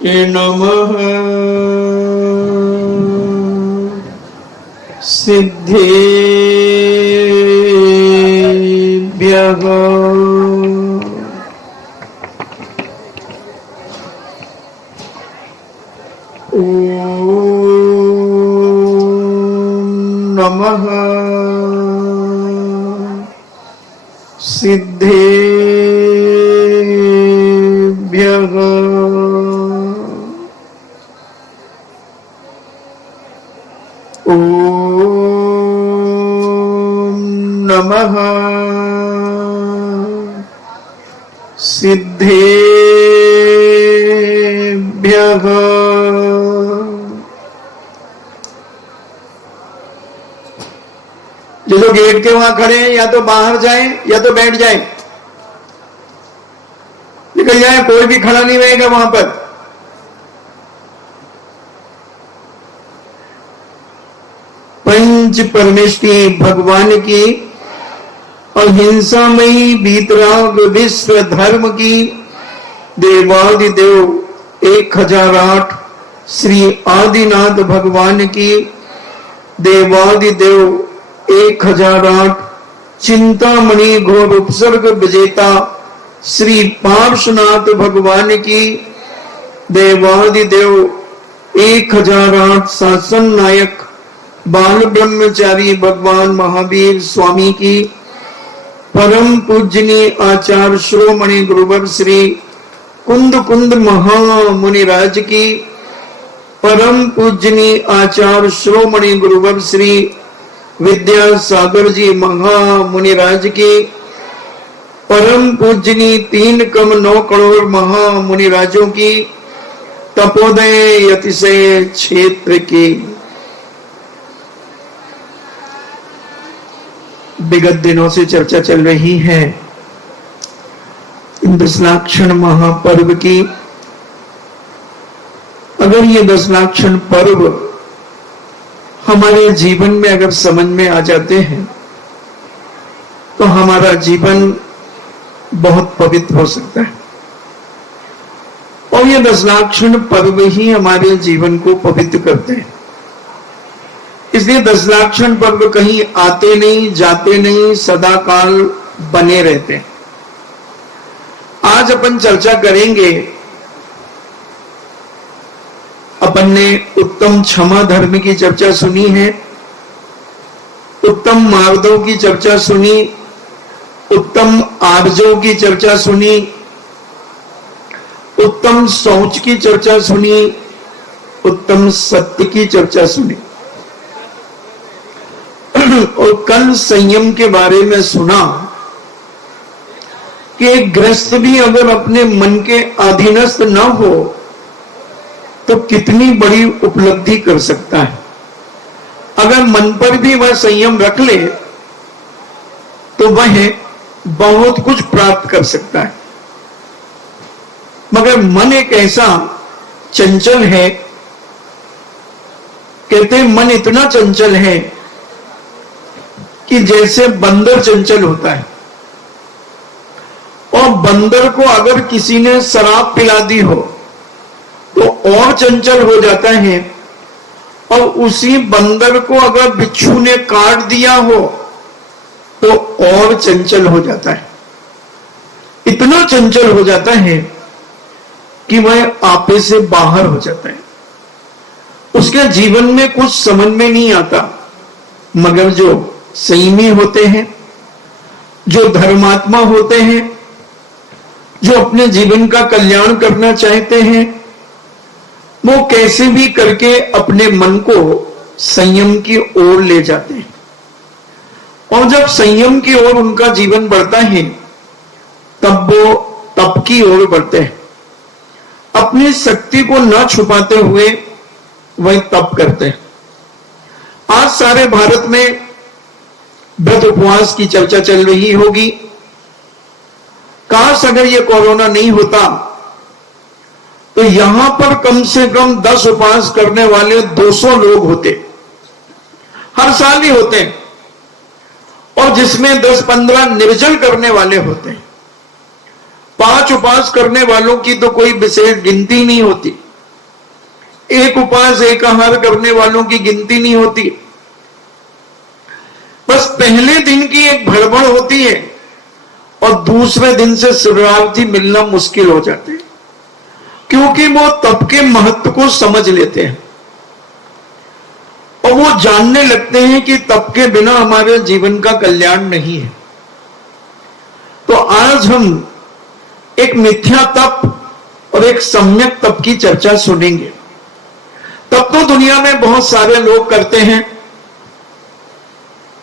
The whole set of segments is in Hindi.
नमः सिद्धेभ्यः नमः सिद्धेभ्यः नमः सिद्धेभ्यः जो लोग गेट के वहां खड़े हैं या तो बाहर जाएं या तो बैठ जाएं, निकल जाए, कोई भी खड़ा नहीं रहेगा वहां पर। पंच परमेष्टि भगवान की और हिंसामयी वीतराग विश्व धर्म की देवादिदेव 1008 श्री आदिनाथ भगवान की देवादिदेव 1008 चिंतामणि घोर उपसर्ग विजेता श्री पार्श्वनाथ भगवान की देवादिदेव 1008 शासन नायक बाल ब्रह्मचारी भगवान महावीर स्वामी की परम पूजनीय आचार्य श्रोमणि गुरुवर श्री कुंद कुंद महामुनिराज की परम पूजनीय आचार्य श्रोमणि गुरुवर श्री विद्यासागर जी महामुनिराज की परम पूजनीय 3 कम 9 करोड़ महामुनिराजों की तपोदय अतिशय क्षेत्र की विगत दिनों से चर्चा चल रही है इन दशनाक्षण महापर्व की। अगर ये दशनाक्षण पर्व हमारे जीवन में अगर समझ में आ जाते हैं तो हमारा जीवन बहुत पवित्र हो सकता है, और ये दशनाक्षण पर्व ही हमारे जीवन को पवित्र करते हैं। इसलिए दशनाक्षण पर्व कहीं आते नहीं, जाते नहीं, सदा काल बने रहते हैं। आज अपन चर्चा करेंगे, अपन ने उत्तम क्षमा धर्म की चर्चा सुनी है, उत्तम मार्गों की चर्चा सुनी, उत्तम आर्जों की चर्चा सुनी, उत्तम सोच की चर्चा सुनी, उत्तम सत्य की चर्चा सुनी, और कल संयम के बारे में सुना कि एक गृहस्थ भी अगर अपने मन के अधीनस्थ न हो तो कितनी बड़ी उपलब्धि कर सकता है। अगर मन पर भी वह संयम रख ले तो वह बहुत कुछ प्राप्त कर सकता है। मगर मन एक ऐसा चंचल है, कहते हैं मन इतना चंचल है कि जैसे बंदर चंचल होता है, और बंदर को अगर किसी ने शराब पिला दी हो तो और चंचल हो जाता है, और उसी बंदर को अगर बिच्छू ने काट दिया हो तो और चंचल हो जाता है। इतना चंचल हो जाता है कि वह आपे से बाहर हो जाता है, उसके जीवन में कुछ समझ में नहीं आता। मगर जो संयमी होते हैं, जो धर्मात्मा होते हैं, जो अपने जीवन का कल्याण करना चाहते हैं, वो कैसे भी करके अपने मन को संयम की ओर ले जाते हैं। और जब संयम की ओर उनका जीवन बढ़ता है तब वो तप की ओर बढ़ते हैं। अपनी शक्ति को न छुपाते हुए वही तप करते हैं। आज सारे भारत में व्रत उपवास की चर्चा चल रही होगी। काश अगर ये कोरोना नहीं होता तो यहां पर कम से कम 10 उपवास करने वाले 200 लोग होते, हर साल ही होते हैं, और जिसमें 10-15 निर्जल करने वाले होते हैं। 5 उपवास करने वालों की तो कोई विशेष गिनती नहीं होती। एक उपवास एक आहार करने वालों की गिनती नहीं होती। बस पहले दिन की एक भड़बड़ होती है और दूसरे दिन से शरणार्थी मिलना मुश्किल हो जाते हैं, क्योंकि वो तप के महत्व को समझ लेते हैं और वो जानने लगते हैं कि तप के बिना हमारे जीवन का कल्याण नहीं है। तो आज हम एक मिथ्या तप और एक सम्यक तप की चर्चा सुनेंगे। तप तो दुनिया में बहुत सारे लोग करते हैं,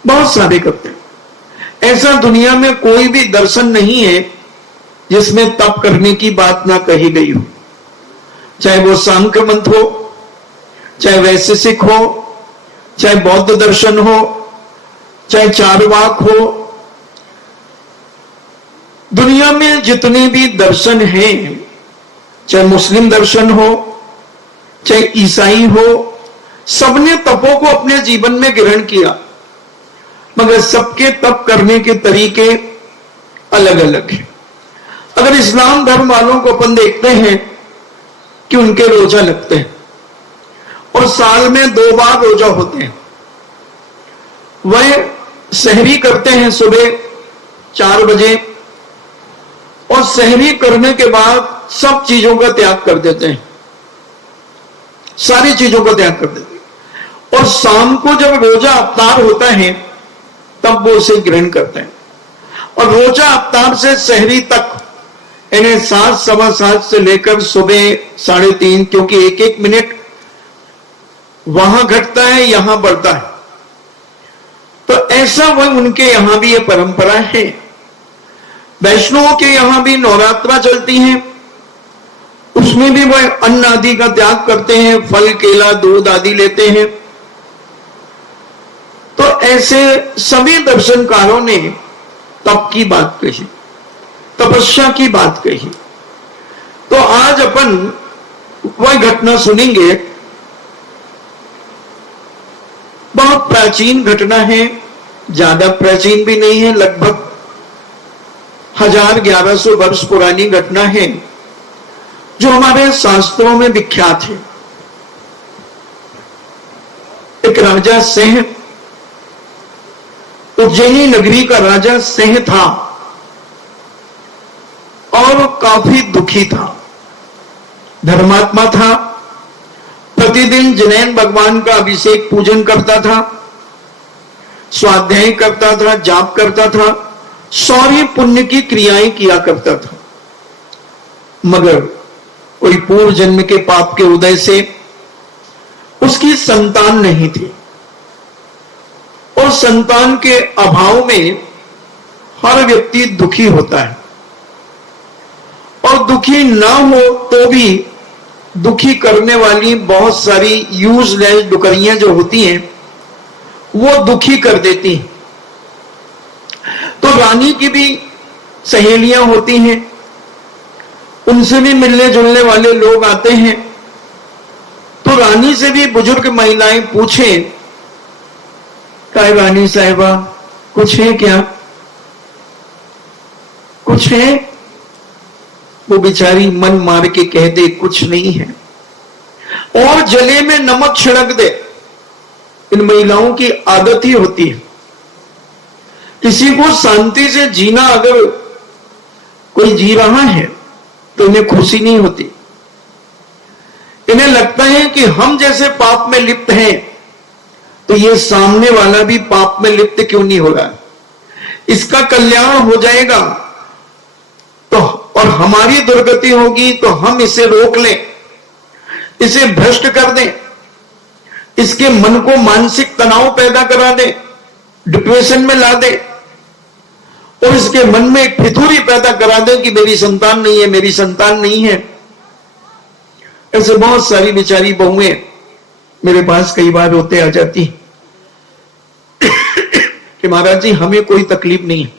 बहुत सारे करते हैं। ऐसा दुनिया में कोई भी दर्शन नहीं है जिसमें तप करने की बात ना कही गई हो, चाहे वो सांख्य मंत्र हो, चाहे वैशेषिक हो, चाहे बौद्ध दर्शन हो, चाहे चारवाक हो। दुनिया में जितने भी दर्शन हैं, चाहे मुस्लिम दर्शन हो, चाहे ईसाई हो, सबने तपों को अपने जीवन में ग्रहण किया, मगर सबके तप करने के तरीके अलग अलग हैं। अगर इस्लाम धर्म वालों को अपन देखते हैं कि उनके रोजा लगते हैं और साल में 2 बार रोजा होते हैं। वह सहरी करते हैं सुबह 4 बजे और सहरी करने के बाद सब चीजों का त्याग कर देते हैं, सारी चीजों का त्याग कर देते हैं और शाम को जब रोजा अफ्तार होता है तब वो उसे ग्रहण करते हैं। और रोजा अफ्तार से सहरी तक यानी 7, सवा 7 से लेकर सुबह 3:30, क्योंकि 1-1 मिनट वहां घटता है यहां बढ़ता है, तो ऐसा वह उनके यहां भी ये परंपरा है। वैष्णवों के यहां भी नवरात्रा चलती है, उसमें भी वह अन्न आदि का त्याग करते हैं, फल केला दूध आदि लेते हैं। तो ऐसे सभी दर्शनकारों ने तप की बात कही, तपस्या की बात कही। तो आज अपन वह घटना सुनेंगे, बहुत प्राचीन घटना है, ज्यादा प्राचीन भी नहीं है, लगभग 1100 वर्ष पुरानी घटना है जो हमारे शास्त्रों में विख्यात है। एक राजा सिंह, उज्जैनी नगरी का राजा सिंह था और काफी दुखी था। धर्मात्मा था, प्रतिदिन जिनैन भगवान का अभिषेक पूजन करता था, स्वाध्याय करता था, जाप करता था, सौर्य पुण्य की क्रियाएं किया करता था। मगर कोई पूर्व जन्म के पाप के उदय से उसकी संतान नहीं थी और संतान के अभाव में हर व्यक्ति दुखी होता है और दुखी ना हो तो भी दुखी करने वाली बहुत सारी यूजलेस डुकरियां जो होती हैं वो दुखी कर देती हैं। तो रानी की भी सहेलियां होती हैं, उनसे भी मिलने जुलने वाले लोग आते हैं। तो रानी से भी बुजुर्ग महिलाएं पूछें, क्या रानी साहिबा कुछ है क्या, कुछ है? वो बेचारी मन मार के कह दे कुछ नहीं है और जले में नमक छिड़क दे। इन महिलाओं की आदत ही होती है, किसी को शांति से जीना अगर कोई जी रहा है तो इन्हें खुशी नहीं होती। इन्हें लगता है कि हम जैसे पाप में लिप्त हैं तो ये सामने वाला भी पाप में लिप्त क्यों नहीं हो रहा है, इसका कल्याण हो जाएगा तो और हमारी दुर्गति होगी तो हम इसे रोक लें, इसे भ्रष्ट कर दें, इसके मन को मानसिक तनाव पैदा करा दें, डिप्रेशन में ला दें और इसके मन में एक फितूरी पैदा करा दें कि मेरी संतान नहीं है, मेरी संतान नहीं है। ऐसे बहुत सारी बेचारी बहुएं मेरे पास कई बार होते आ जाती कि महाराज जी हमें कोई तकलीफ नहीं है,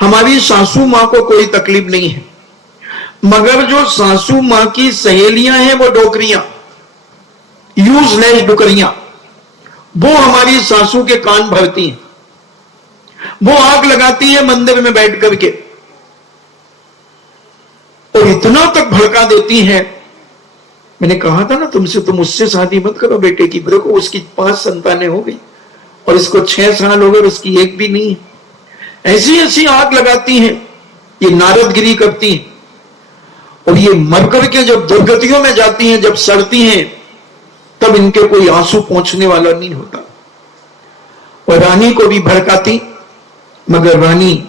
हमारी सासू मां को कोई तकलीफ नहीं है, मगर जो सासू मां की सहेलियां हैं वो डोकरियां, यूजलेस डुकरियां, वो हमारी सासू के कान भरती हैं, वो आग लगाती है मंदिर में बैठ करके और इतना तक भड़का देती है मैंने कहा था ना तुमसे, तुम उससे शादी मत करो बेटे की। देखो उसकी 5 संतानें हो गई और इसको 6 साल हो गए, उसकी एक भी नहीं है। ऐसी ऐसी आग लगाती हैं, ये नारदगिरी करती हैं, और ये मरकर के जब दुर्गतियों में जाती हैं, जब सड़ती हैं, तब इनके कोई आंसू पहुंचने वाला नहीं होता। और रानी को भी भड़काती, मगर रानी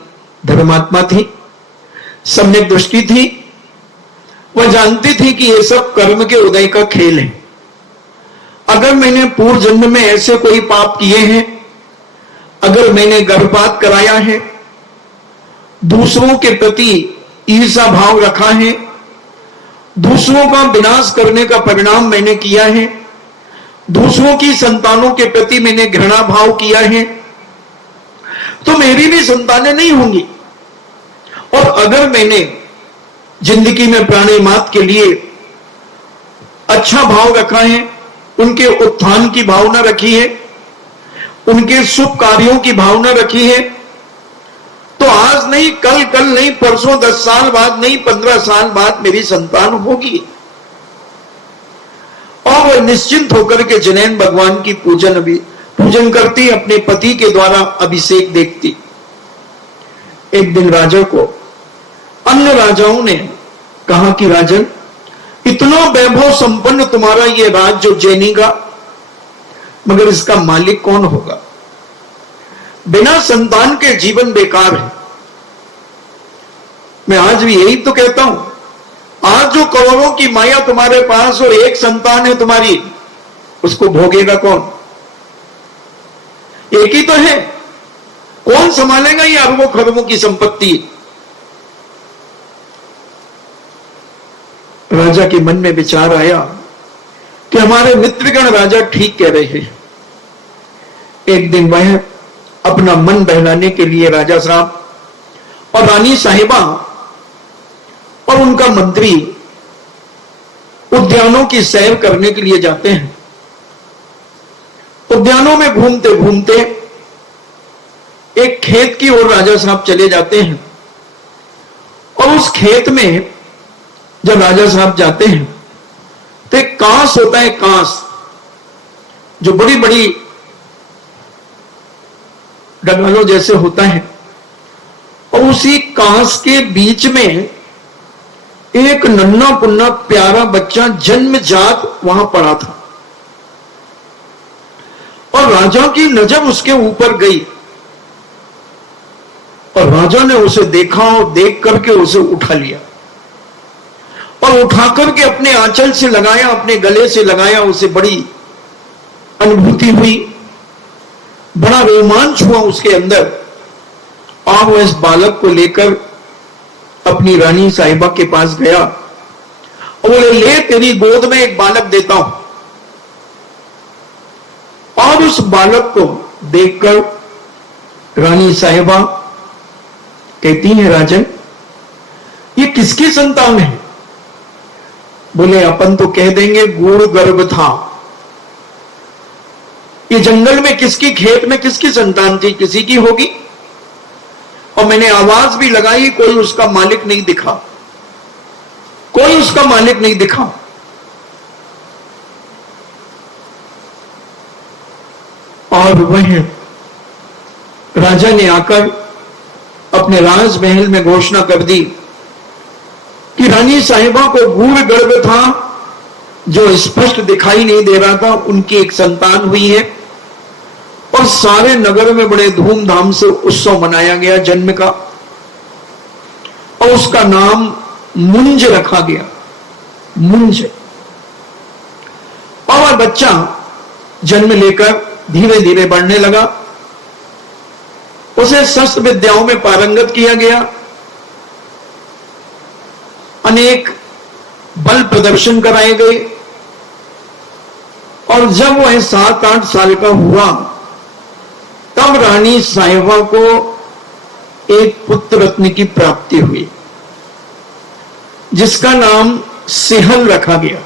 धर्मात्मा थी, सम्यक दृष्टि थी। वह जानती थी कि ये सब कर्म के उदय का खेल है। अगर मैंने पूर्व जन्म में ऐसे कोई पाप किए हैं, अगर मैंने गर्भपात कराया है, दूसरों के प्रति ईर्षा भाव रखा है, दूसरों का विनाश करने का परिणाम मैंने किया है, दूसरों की संतानों के प्रति मैंने घृणा भाव किया है, तो मेरी भी संतानें नहीं होंगी। और अगर मैंने जिंदगी में प्राणी मात्र के लिए अच्छा भाव रखा है, उनके उत्थान की भावना रखी है, उनके शुभ कार्यों की भावना रखी है, तो आज नहीं, कल नहीं, परसों, 10 साल बाद नहीं, 15 साल बाद मेरी संतान होगी। और वह निश्चिंत होकर के जनैन भगवान की पूजन करती, अपने पति के द्वारा अभिषेक देखती। एक दिन राजा को अन्य राजाओं ने कहा कि राजन, इतना वैभव संपन्न तुम्हारा ये राज्य उज्जैनी का, मगर इसका मालिक कौन होगा? बिना संतान के जीवन बेकार है। मैं आज भी यही तो कहता हूं, आज जो करोड़ों की माया तुम्हारे पास और एक संतान है तुम्हारी, उसको भोगेगा कौन? एक ही तो है, कौन संभालेगा ये अरबों खरबों की संपत्ति? राजा के मन में विचार आया कि हमारे मित्रगण राजा ठीक कह रहे हैं। एक दिन वह अपना मन बहलाने के लिए राजा साहब और रानी साहिबा और उनका मंत्री उद्यानों की सैर करने के लिए जाते हैं। उद्यानों में घूमते घूमते एक खेत की ओर राजा साहब चले जाते हैं, और उस खेत में जब राजा साहब जाते हैं तो एक कांस होता है, कांस जो बड़ी बड़ी डगालों जैसे होता है, और उसी कांस के बीच में एक नन्हा पुन्ना प्यारा बच्चा जन्मजात वहां पड़ा था। और राजा की नजर उसके ऊपर गई, और राजा ने उसे देखा और देख करके उसे उठा लिया, और उठा करके अपने आंचल से लगाया, अपने गले से लगाया। उसे बड़ी अनुभूति हुई, बड़ा रोमांच हुआ उसके अंदर। और वह इस बालक को लेकर अपनी रानी साहिबा के पास गया और बोले, ले तेरी गोद में एक बालक देता हूं। और उस बालक को देखकर रानी साहिबा कहती है, राजन ये किसकी संतान है? बोले, अपन तो कह देंगे गूढ़ गर्भ था। ये जंगल में किसकी, खेत में किसकी संतान थी? किसी की होगी। और मैंने आवाज भी लगाई, कोई उसका मालिक नहीं दिखा, कोई उसका मालिक नहीं दिखा। और वह राजा ने आकर अपने राजमहल में घोषणा कर दी कि रानी साहिबा को गूढ़ गर्भ था, जो स्पष्ट दिखाई नहीं दे रहा था, उनकी एक संतान हुई है। और सारे नगर में बड़े धूमधाम से उत्सव मनाया गया जन्म का, और उसका नाम मुंज रखा गया, मुंज। और वह बच्चा जन्म लेकर धीरे धीरे बढ़ने लगा, उसे शस्त्र विद्याओं में पारंगत किया गया, अनेक बल प्रदर्शन कराए गए। और जब वह 7-8 साल का हुआ, तब रानी साहिबा को एक पुत्र रत्न की प्राप्ति हुई, जिसका नाम सिहल रखा गया।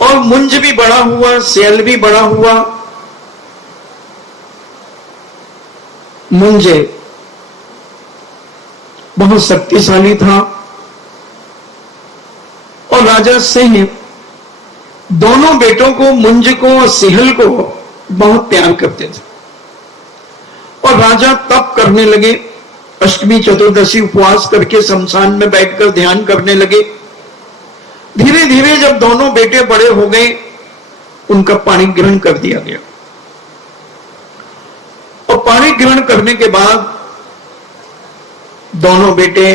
और मुंज भी बड़ा हुआ, सिहल भी बड़ा हुआ। मुंज बहुत शक्तिशाली था, राजा सिंह दोनों बेटों को, मुंज को और सिहल को बहुत प्यार करते थे और राजा तप करने लगे। अष्टमी चतुर्दशी उपवास करके शमशान में बैठकर ध्यान करने लगे। धीरे धीरे जब दोनों बेटे बड़े हो गए, उनका पाणी ग्रहण कर दिया गया और पाणी ग्रहण करने के बाद दोनों बेटे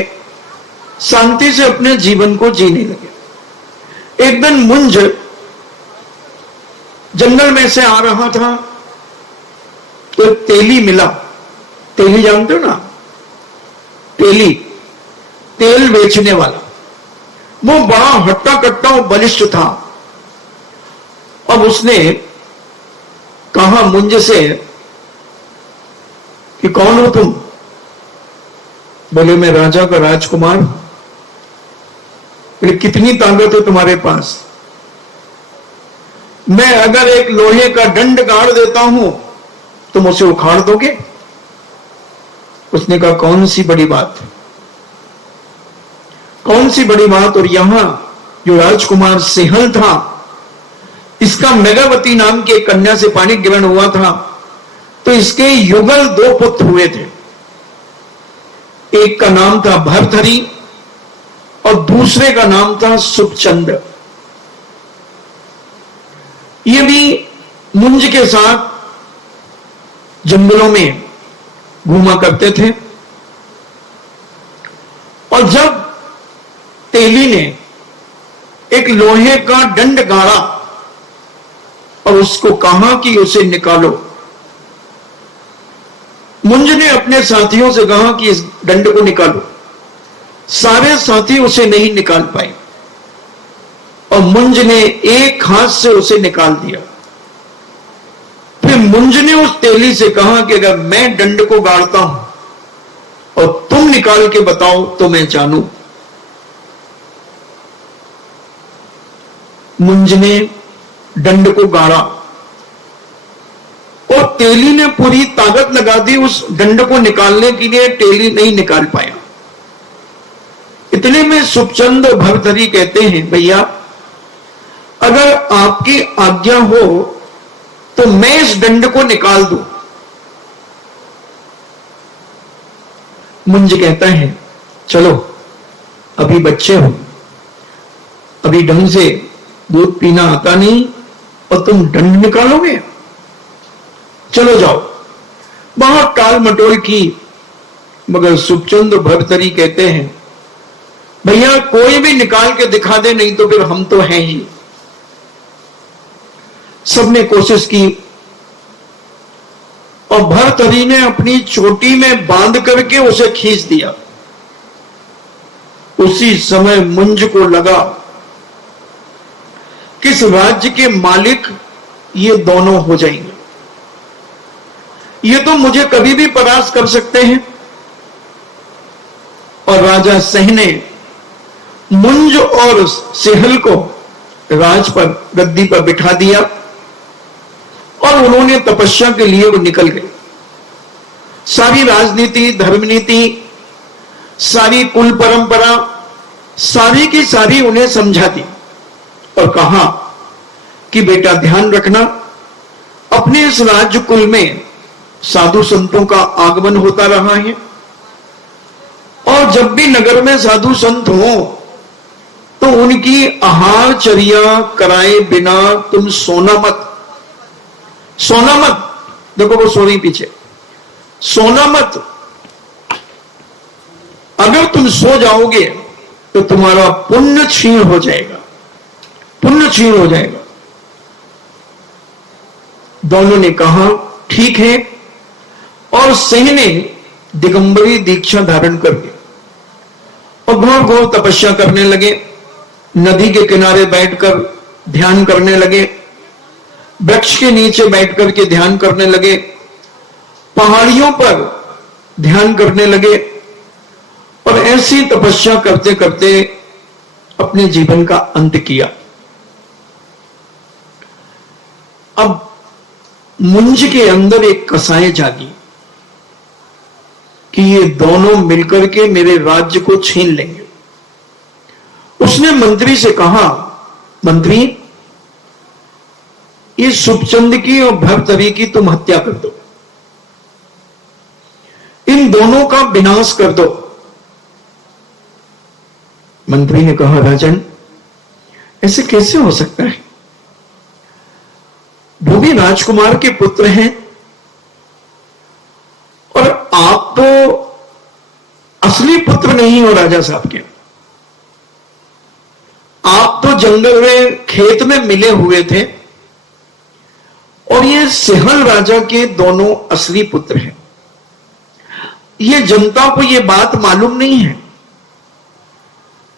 शांति से अपने जीवन को जीने लगे। एक दिन मुंज जंगल में से आ रहा था तो तेली मिला। तेली जानते हो ना, तेली, तेल बेचने वाला। वो बड़ा हट्टा कट्टा और बलिष्ठ था। अब उसने कहा मुंज से कि कौन हो तुम? बोले मैं राजा का राजकुमार। बोले कितनी ताकत है तुम्हारे पास? मैं अगर एक लोहे का दंड गाड़ देता हूं तुम उसे उखाड़ दोगे? उसने कहा कौन सी बड़ी बात, कौन सी बड़ी बात। और यहां जो राजकुमार सिहल था, इसका मेघावती नाम की एक कन्या से पाणी ग्रहण हुआ था, तो इसके युगल 2 पुत्र हुए थे। एक का नाम था भरथरी और दूसरे का नाम था सुखचंद्र। ये भी मुंज के साथ जंगलों में घूमा करते थे। और जब तेली ने एक लोहे का दंड गाड़ा और उसको कहा कि उसे निकालो, मुंज ने अपने साथियों से कहा कि इस दंड को निकालो। सारे साथी उसे नहीं निकाल पाए और मुंज ने एक हाथ से उसे निकाल दिया। फिर मुंज ने उस तेली से कहा कि अगर मैं दंड को गाड़ता हूं और तुम निकाल के बताओ तो मैं जानू। मुंज ने दंड को गाड़ा और तेली ने पूरी ताकत लगा दी उस दंड को निकालने के लिए। तेली नहीं निकाल पाया। इतने में सुखचंद भरथरी कहते हैं भैया अगर आपकी आज्ञा हो तो मैं इस दंड को निकाल दूं। मुंज कहता है चलो अभी बच्चे हो, अभी ढंग से दूध पीना आता नहीं और तुम दंड निकालोगे? चलो जाओ। बहुत टाल मटोल की, मगर सुखचंद भरथरी कहते हैं भैया कोई भी निकाल के दिखा दे, नहीं तो फिर हम तो हैं ही। सबने कोशिश की और भरथरी ने अपनी चोटी में बांध करके उसे खींच दिया। उसी समय मुंज को लगा किस राज्य के मालिक ये दोनों हो जाएंगे, ये तो मुझे कभी भी परास्त कर सकते हैं। और राजा सिंह ने मुंज और सिहल को राज पर, गद्दी पर बिठा दिया और उन्होंने तपस्या के लिए वो निकल गए। सारी राजनीति, धर्मनीति, सारी कुल परंपरा, सारी की सारी उन्हें समझा दी और कहा कि बेटा ध्यान रखना, अपने इस राज्य कुल में साधु संतों का आगमन होता रहा है और जब भी नगर में साधु संत हो तो उनकी आहार चर्या कराए बिना तुम सोना मत। सोना मत, देखो वो सो रही पीछे, सोना मत। अगर तुम सो जाओगे तो तुम्हारा पुण्य क्षीण हो जाएगा, पुण्य क्षीण हो जाएगा। दोनों ने कहा ठीक है और सिंह ने दिगंबरी दीक्षा धारण करके और घोर घोर तपस्या करने लगे। नदी के किनारे बैठकर ध्यान करने लगे, वृक्ष के नीचे बैठकर के ध्यान करने लगे, पहाड़ियों पर ध्यान करने लगे और ऐसी तपस्या करते करते अपने जीवन का अंत किया। अब मुंज के अंदर एक कसाई जागी कि ये दोनों मिलकर के मेरे राज्य को छीन लेंगे। उस उसने मंत्री से कहा, मंत्री, ये सुखचंद की और भर्तरी की तुम हत्या कर दो, इन दोनों का विनाश कर दो। मंत्री ने कहा, राजन, ऐसे कैसे हो सकता है? वो भी राजकुमार के पुत्र हैं और आप तो असली पुत्र नहीं हो राजा साहब के। आप तो जंगल में खेत में मिले हुए थे और ये सिंहल राजा के दोनों असली पुत्र हैं। ये जनता को ये बात मालूम नहीं है,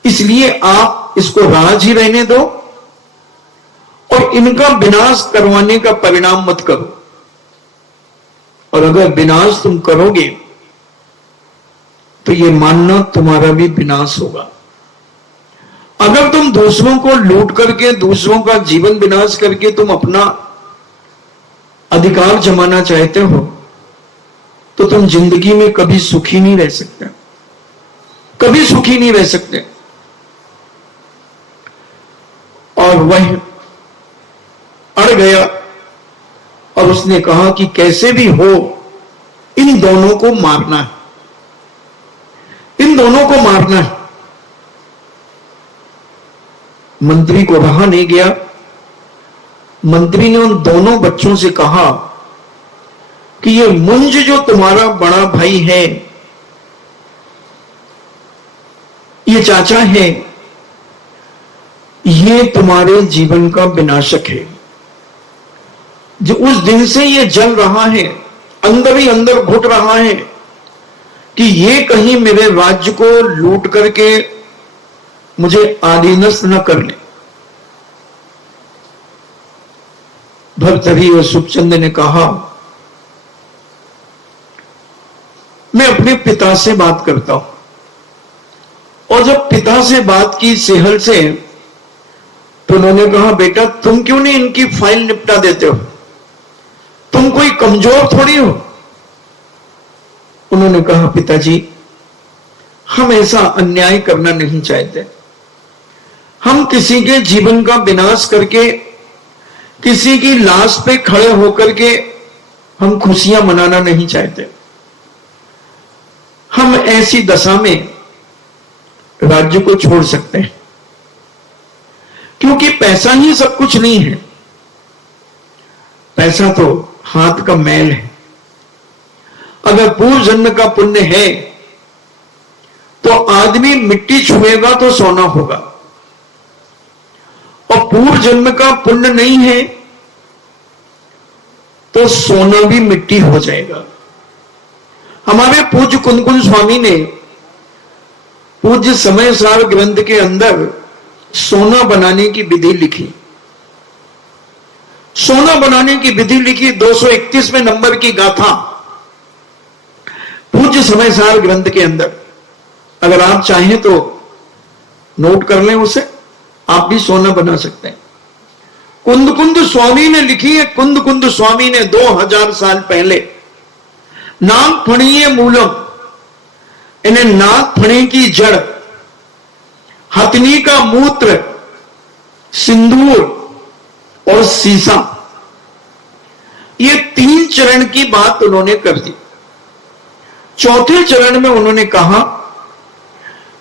इसलिए आप इसको राज ही रहने दो और इनका विनाश करवाने का परिणाम मत करो। और अगर विनाश तुम करोगे तो ये मानना तुम्हारा भी विनाश होगा। अगर तुम दूसरों को लूट करके, दूसरों का जीवन विनाश करके तुम अपना अधिकार जमाना चाहते हो तो तुम जिंदगी में कभी सुखी नहीं रह सकते, कभी सुखी नहीं रह सकते। और वह अड़ गया और उसने कहा कि कैसे भी हो इन दोनों को मारना है, इन दोनों को मारना है। मंत्री को रहा नहीं गया। मंत्री ने उन दोनों बच्चों से कहा कि ये मुंज जो तुम्हारा बड़ा भाई है, ये चाचा है, ये तुम्हारे जीवन का विनाशक है। जो उस दिन से ये जल रहा है, अंदर ही अंदर घुट रहा है कि ये कहीं मेरे राज्य को लूट करके मुझे आधीनस्थ न कर ले। भर्तरी और सुखचंद ने कहा, मैं अपने पिता से बात करता हूं। और जब पिता से बात की सेहल से, तो उन्होंने कहा, बेटा तुम क्यों नहीं इनकी फाइल निपटा देते हो? तुम कोई कमजोर थोड़ी हो। उन्होंने कहा, पिताजी हम ऐसा अन्याय करना नहीं चाहते। हम किसी के जीवन का विनाश करके, किसी की लाश पे खड़े होकर के हम खुशियां मनाना नहीं चाहते। हम ऐसी दशा में राज्य को छोड़ सकते हैं, क्योंकि पैसा ही सब कुछ नहीं है। पैसा तो हाथ का मैल है। अगर पूर्व जन्म का पुण्य है तो आदमी मिट्टी छुएगा तो सोना होगा, और पूर्व जन्म का पुण्य नहीं है तो सोना भी मिट्टी हो जाएगा। हमारे पूज्य कुंदकुंज स्वामी ने पूज्य समय सार ग्रंथ के अंदर सोना बनाने की विधि लिखी। सोना बनाने की विधि लिखी 231वें नंबर की गाथा पूज्य समय सार ग्रंथ के अंदर। अगर आप चाहें तो नोट कर लें उसे, आप भी सोना बना सकते हैं। कुंद स्वामी ने लिखी है। कुंद स्वामी ने 2000 साल पहले नाग फणीय मूलम, इन्हें नाग फणी की जड़, हथनी का मूत्र, सिंदूर और सीसा, ये 3 चरण की बात उन्होंने कर दी। चौथे चरण में उन्होंने कहा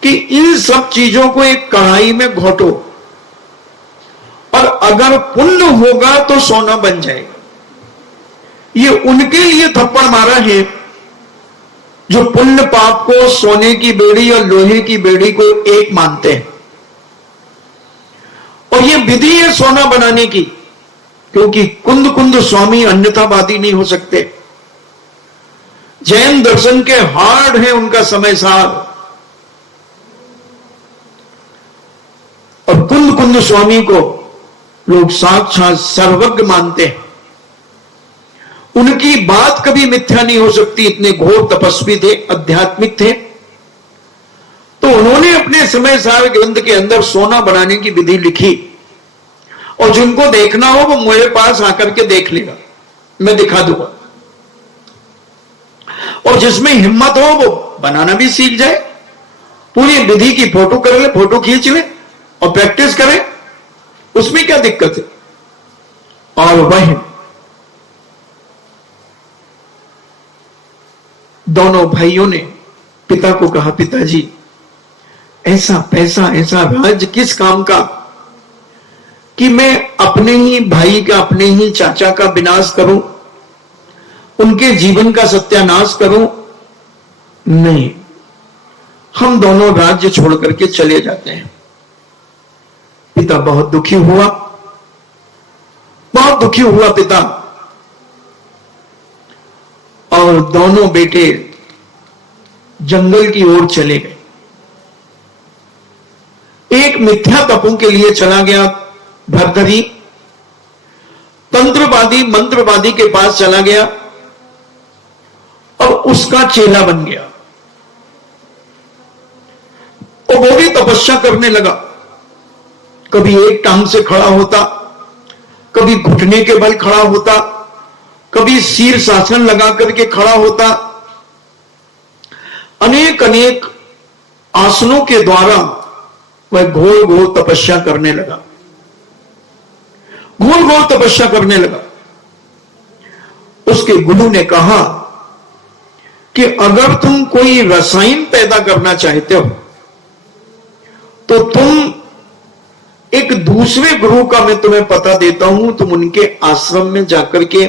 कि इन सब चीजों को एक कढ़ाई में घोटो और अगर पुण्य होगा तो सोना बन जाएगा। ये उनके लिए थप्पड़ मारा है जो पुण्य पाप को सोने की बेड़ी और लोहे की बेड़ी को एक मानते हैं। और ये विधि है सोना बनाने की, क्योंकि कुंद स्वामी अन्यथावादी नहीं हो सकते। जैन दर्शन के हार्ड है उनका समय सार, और कुंद स्वामी को लोग साक्षात सर्वज्ञ मानते हैं। उनकी बात कभी मिथ्या नहीं हो सकती। इतने घोर तपस्वी थे, आध्यात्मिक थे। तो उन्होंने अपने समय सार ग्रंथ के अंदर सोना बनाने की विधि लिखी, और जिनको देखना हो वो मेरे पास आकर के देख लेगा, मैं दिखा दूंगा। और जिसमें हिम्मत हो वो बनाना भी सीख जाए, पूरी विधि की फोटो कर ले, फोटो खींच ले, और प्रैक्टिस करें, उसमें क्या दिक्कत है। और वह दोनों भाइयों ने पिता को कहा, पिताजी ऐसा पैसा, ऐसा राज्य किस काम का कि मैं अपने ही भाई का, अपने ही चाचा का विनाश करूं, उनके जीवन का सत्यानाश करूं। नहीं, हम दोनों राज्य छोड़ करके चले जाते हैं। पिता बहुत दुखी हुआ, बहुत दुखी हुआ पिता, और दोनों बेटे जंगल की ओर चले गए। एक मिथ्या तपों के लिए चला गया भर्तरी, तंत्रवादी मंत्रवादी के पास चला गया और उसका चेला बन गया। और वो भी तपस्या करने लगा। कभी एक टांग से खड़ा होता, कभी घुटने के बल खड़ा होता, कभी शीर शासन लगा करके खड़ा होता। अनेक अनेक आसनों के द्वारा वह घोर घोर तपस्या करने लगा, घोर घोर तपस्या करने लगा। उसके गुरु ने कहा कि अगर तुम कोई रसायन पैदा करना चाहते हो तो तुम एक दूसरे गुरु का मैं तुम्हें पता देता हूं, तुम उनके आश्रम में जाकर के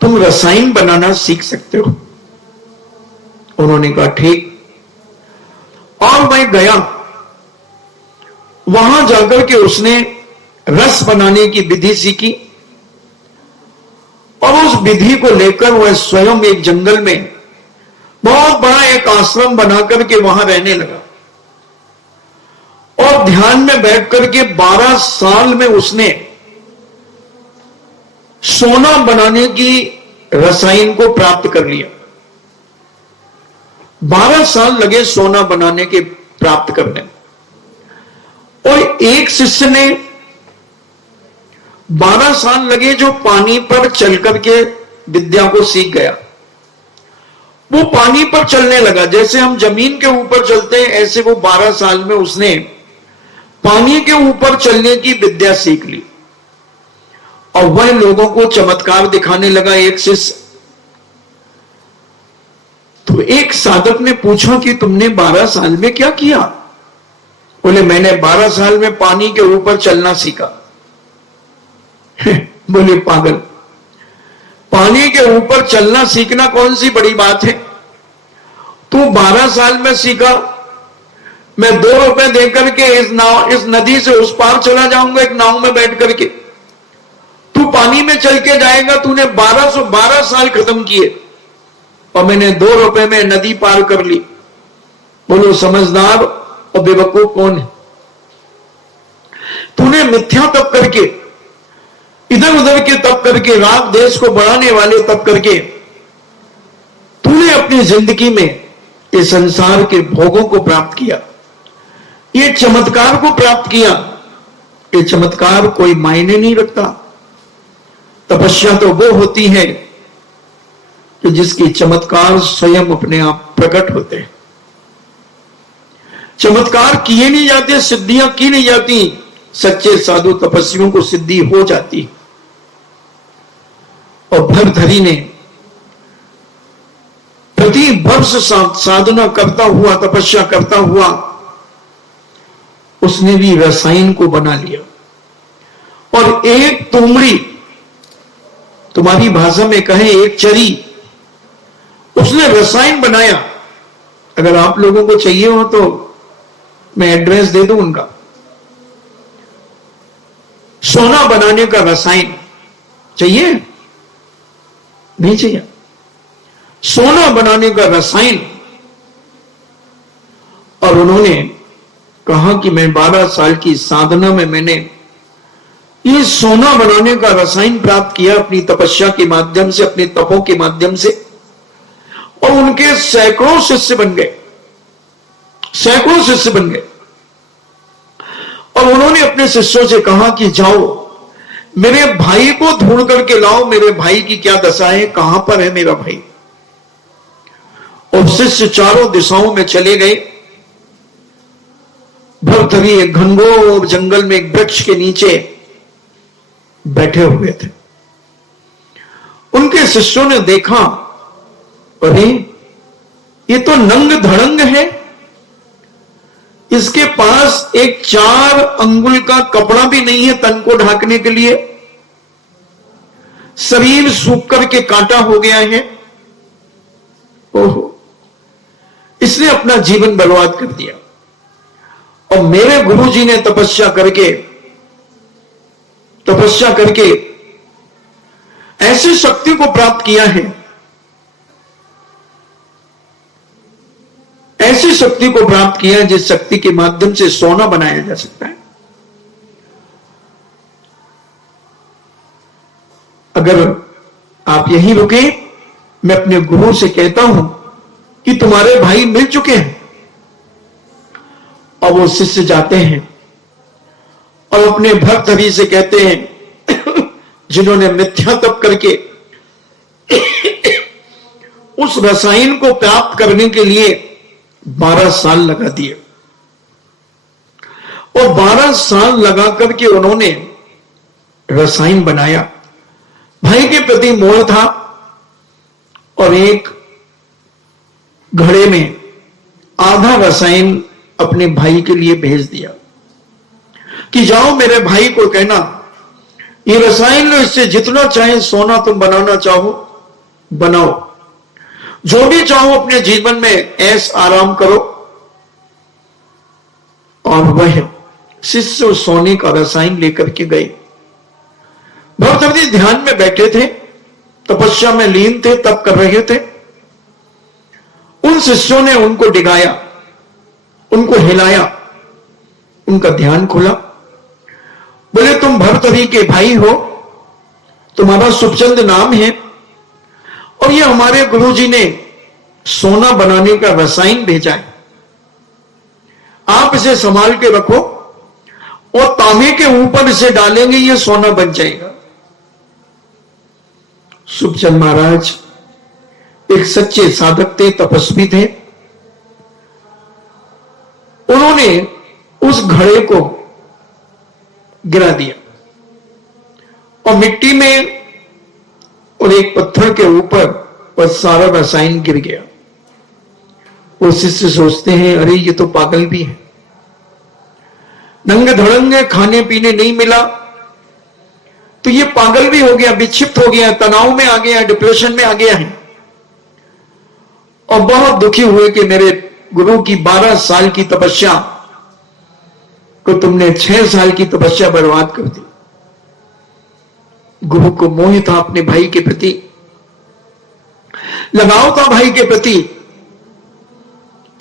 तुम रसायन बनाना सीख सकते हो। उन्होंने कहा ठीक। और मैं गया, वहां जाकर के उसने रस बनाने की विधि सीखी और उस विधि को लेकर वह स्वयं एक जंगल में बहुत बड़ा एक आश्रम बनाकर के वहां रहने लगा। और ध्यान में बैठ करके 12 साल में उसने सोना बनाने की रसायन को प्राप्त कर लिया। 12 साल लगे सोना बनाने के प्राप्त करने में। और एक शिष्य ने 12 साल लगे जो पानी पर चल करके विद्या को सीख गया। वो पानी पर चलने लगा, जैसे हम जमीन के ऊपर चलते हैं ऐसे वो 12 साल में उसने पानी के ऊपर चलने की विद्या सीख ली। और वह लोगों को चमत्कार दिखाने लगा। एक शिष्य, तो एक साधक ने पूछा कि तुमने 12 साल में क्या किया? बोले मैंने 12 साल में पानी के ऊपर चलना सीखा। बोले पागल, पानी के ऊपर चलना सीखना कौन सी बड़ी बात है? तू 12 साल में सीखा, मैं 2 रुपए देकर के इस नदी से उस पार चला जाऊंगा एक नाव में बैठ करके। तू पानी में चल के जाएगा, तूने 12 साल खत्म किए और मैंने 2 रुपए में नदी पार कर ली। बोलो समझदार और बेवकूफ कौन है? तूने मिथ्या तप करके, इधर उधर के तप करके, राग देश को बढ़ाने वाले तप करके तूने अपनी जिंदगी में इस संसार के भोगों को प्राप्त किया, ये चमत्कार को प्राप्त किया। ये चमत्कार कोई मायने नहीं रखता। तपस्या तो वो होती है कि जिसकी चमत्कार स्वयं अपने आप प्रकट होते हैं। चमत्कार किए नहीं जाते, सिद्धियां की नहीं जाती। सच्चे साधु तपस्वियों को सिद्धि हो जाती। और भरथरी ने प्रति वर्ष साधना करता हुआ, तपस्या करता हुआ उसने भी रसायन को बना लिया। और एक तुमड़ी, तुम्हारी भाषा में कहें एक चरी, उसने रसायन बनाया। अगर आप लोगों को चाहिए हो तो मैं एड्रेस दे दूं उनका। सोना बनाने का रसायन चाहिए? नहीं चाहिए। सोना बनाने का रसायन। और उन्होंने कहा कि मैं 12 साल की साधना में मैंने ये सोना बनाने का रसायन प्राप्त किया अपनी तपस्या के माध्यम से, अपने तपों के माध्यम से। और उनके सैकड़ों शिष्य बन गए, सैकड़ों शिष्य बन गए। और उन्होंने अपने शिष्यों से कहा कि जाओ मेरे भाई को ढूंढ करके लाओ, मेरे भाई की क्या दशा है, कहां पर है मेरा भाई। और शिष्य चारों दिशाओं में चले गए। भरथरी धरी एक घनघोर जंगल में एक वृक्ष के नीचे बैठे हुए थे। उनके शिष्यों ने देखा, अरे ये तो नंग धड़ंग है, इसके पास एक 4 अंगुल का कपड़ा भी नहीं है तन को ढाकने के लिए, शरीर सूख करके कांटा हो गया है। ओहो, इसने अपना जीवन बर्बाद कर दिया। और मेरे गुरुजी ने तपस्या करके ऐसी शक्ति को प्राप्त किया है, ऐसी शक्ति को प्राप्त किया है जिस शक्ति के माध्यम से सोना बनाया जा सकता है। अगर आप यहीं रुके, मैं अपने गुरु से कहता हूं कि तुम्हारे भाई मिल चुके हैं। और वो शिष्य जाते हैं और अपने भक्त हरि से कहते हैं जिन्होंने मिथ्या तप करके उस रसायन को प्राप्त करने के लिए 12 साल लगा दिए, और 12 साल लगा करके उन्होंने रसायन बनाया। भाई के प्रति मोह था और एक घड़े में आधा रसायन अपने भाई के लिए भेज दिया कि जाओ मेरे भाई को कहना ये रसायन लो, इससे जितना चाहे सोना तुम बनाना चाहो बनाओ, जो भी चाहो अपने जीवन में ऐश आराम करो। और वह शिष्य सोने का रसायन लेकर के गए। भक्त हरि ध्यान में बैठे थे, तपस्या में लीन थे, तप कर रहे थे। उन शिष्यों ने उनको डिगाया, उनको हिलाया, उनका ध्यान खुला। बोले तुम भक्त हरि के भाई हो, तुम्हारा सुखचंद नाम है, और ये हमारे गुरुजी ने सोना बनाने का रसायन भेजा है, आप इसे संभाल के रखो और तांबे के ऊपर इसे डालेंगे, ये सोना बन जाएगा। सुखचंद महाराज एक सच्चे साधक थे, तपस्वी थे। उन्होंने उस घड़े को गिरा दिया और मिट्टी में और एक पत्थर के ऊपर वह सारा रसायन गिर गया। वो शिष्य सोचते हैं अरे ये तो पागल भी है, नंगे धड़ंगे, खाने पीने नहीं मिला तो ये पागल भी हो गया, विक्षिप्त हो गया, तनाव में आ गया, डिप्रेशन में आ गया है। और बहुत दुखी हुए कि मेरे गुरु की 12 साल की तपस्या को तुमने 6 साल की तपस्या बर्बाद कर दी। गुरु को मोह था अपने भाई के प्रति, लगाव था भाई के प्रति।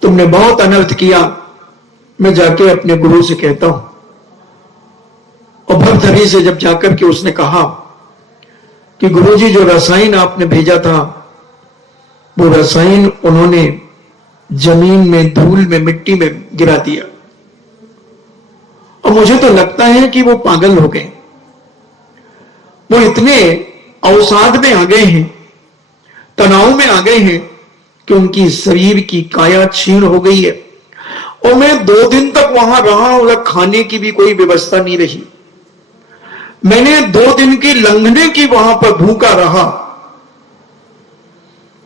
तुमने बहुत अनर्थ किया, मैं जाके अपने गुरु से कहता हूं। और भक्त हरि से जब जाकर के उसने कहा कि गुरुजी जो रसायन आपने भेजा था वो रसायन उन्होंने जमीन में, धूल में, मिट्टी में गिरा दिया, और मुझे तो लगता है कि वो पागल हो गए, वो इतने अवसाद में आ गए हैं, तनाव में आ गए हैं कि उनकी शरीर की काया क्षीण हो गई है। और मैं 2 दिन तक वहां रहा और खाने की भी कोई व्यवस्था नहीं रही। मैंने 2 दिन की लंघने की वहां पर भूखा रहा।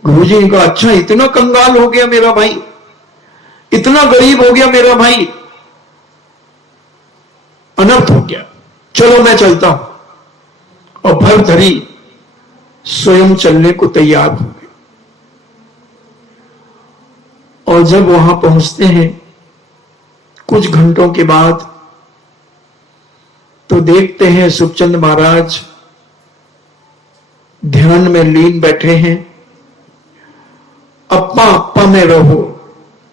गुरुजी ने कहा अच्छा इतना कंगाल हो गया मेरा भाई, इतना गरीब हो गया मेरा भाई, अनर्थ हो गया, चलो मैं चलता हूं। और भक्त हरि स्वयं चलने को तैयार हो गए। और जब वहां पहुंचते हैं कुछ घंटों के बाद तो देखते हैं सुखचंद महाराज ध्यान में लीन बैठे हैं। अप्पा में रहो,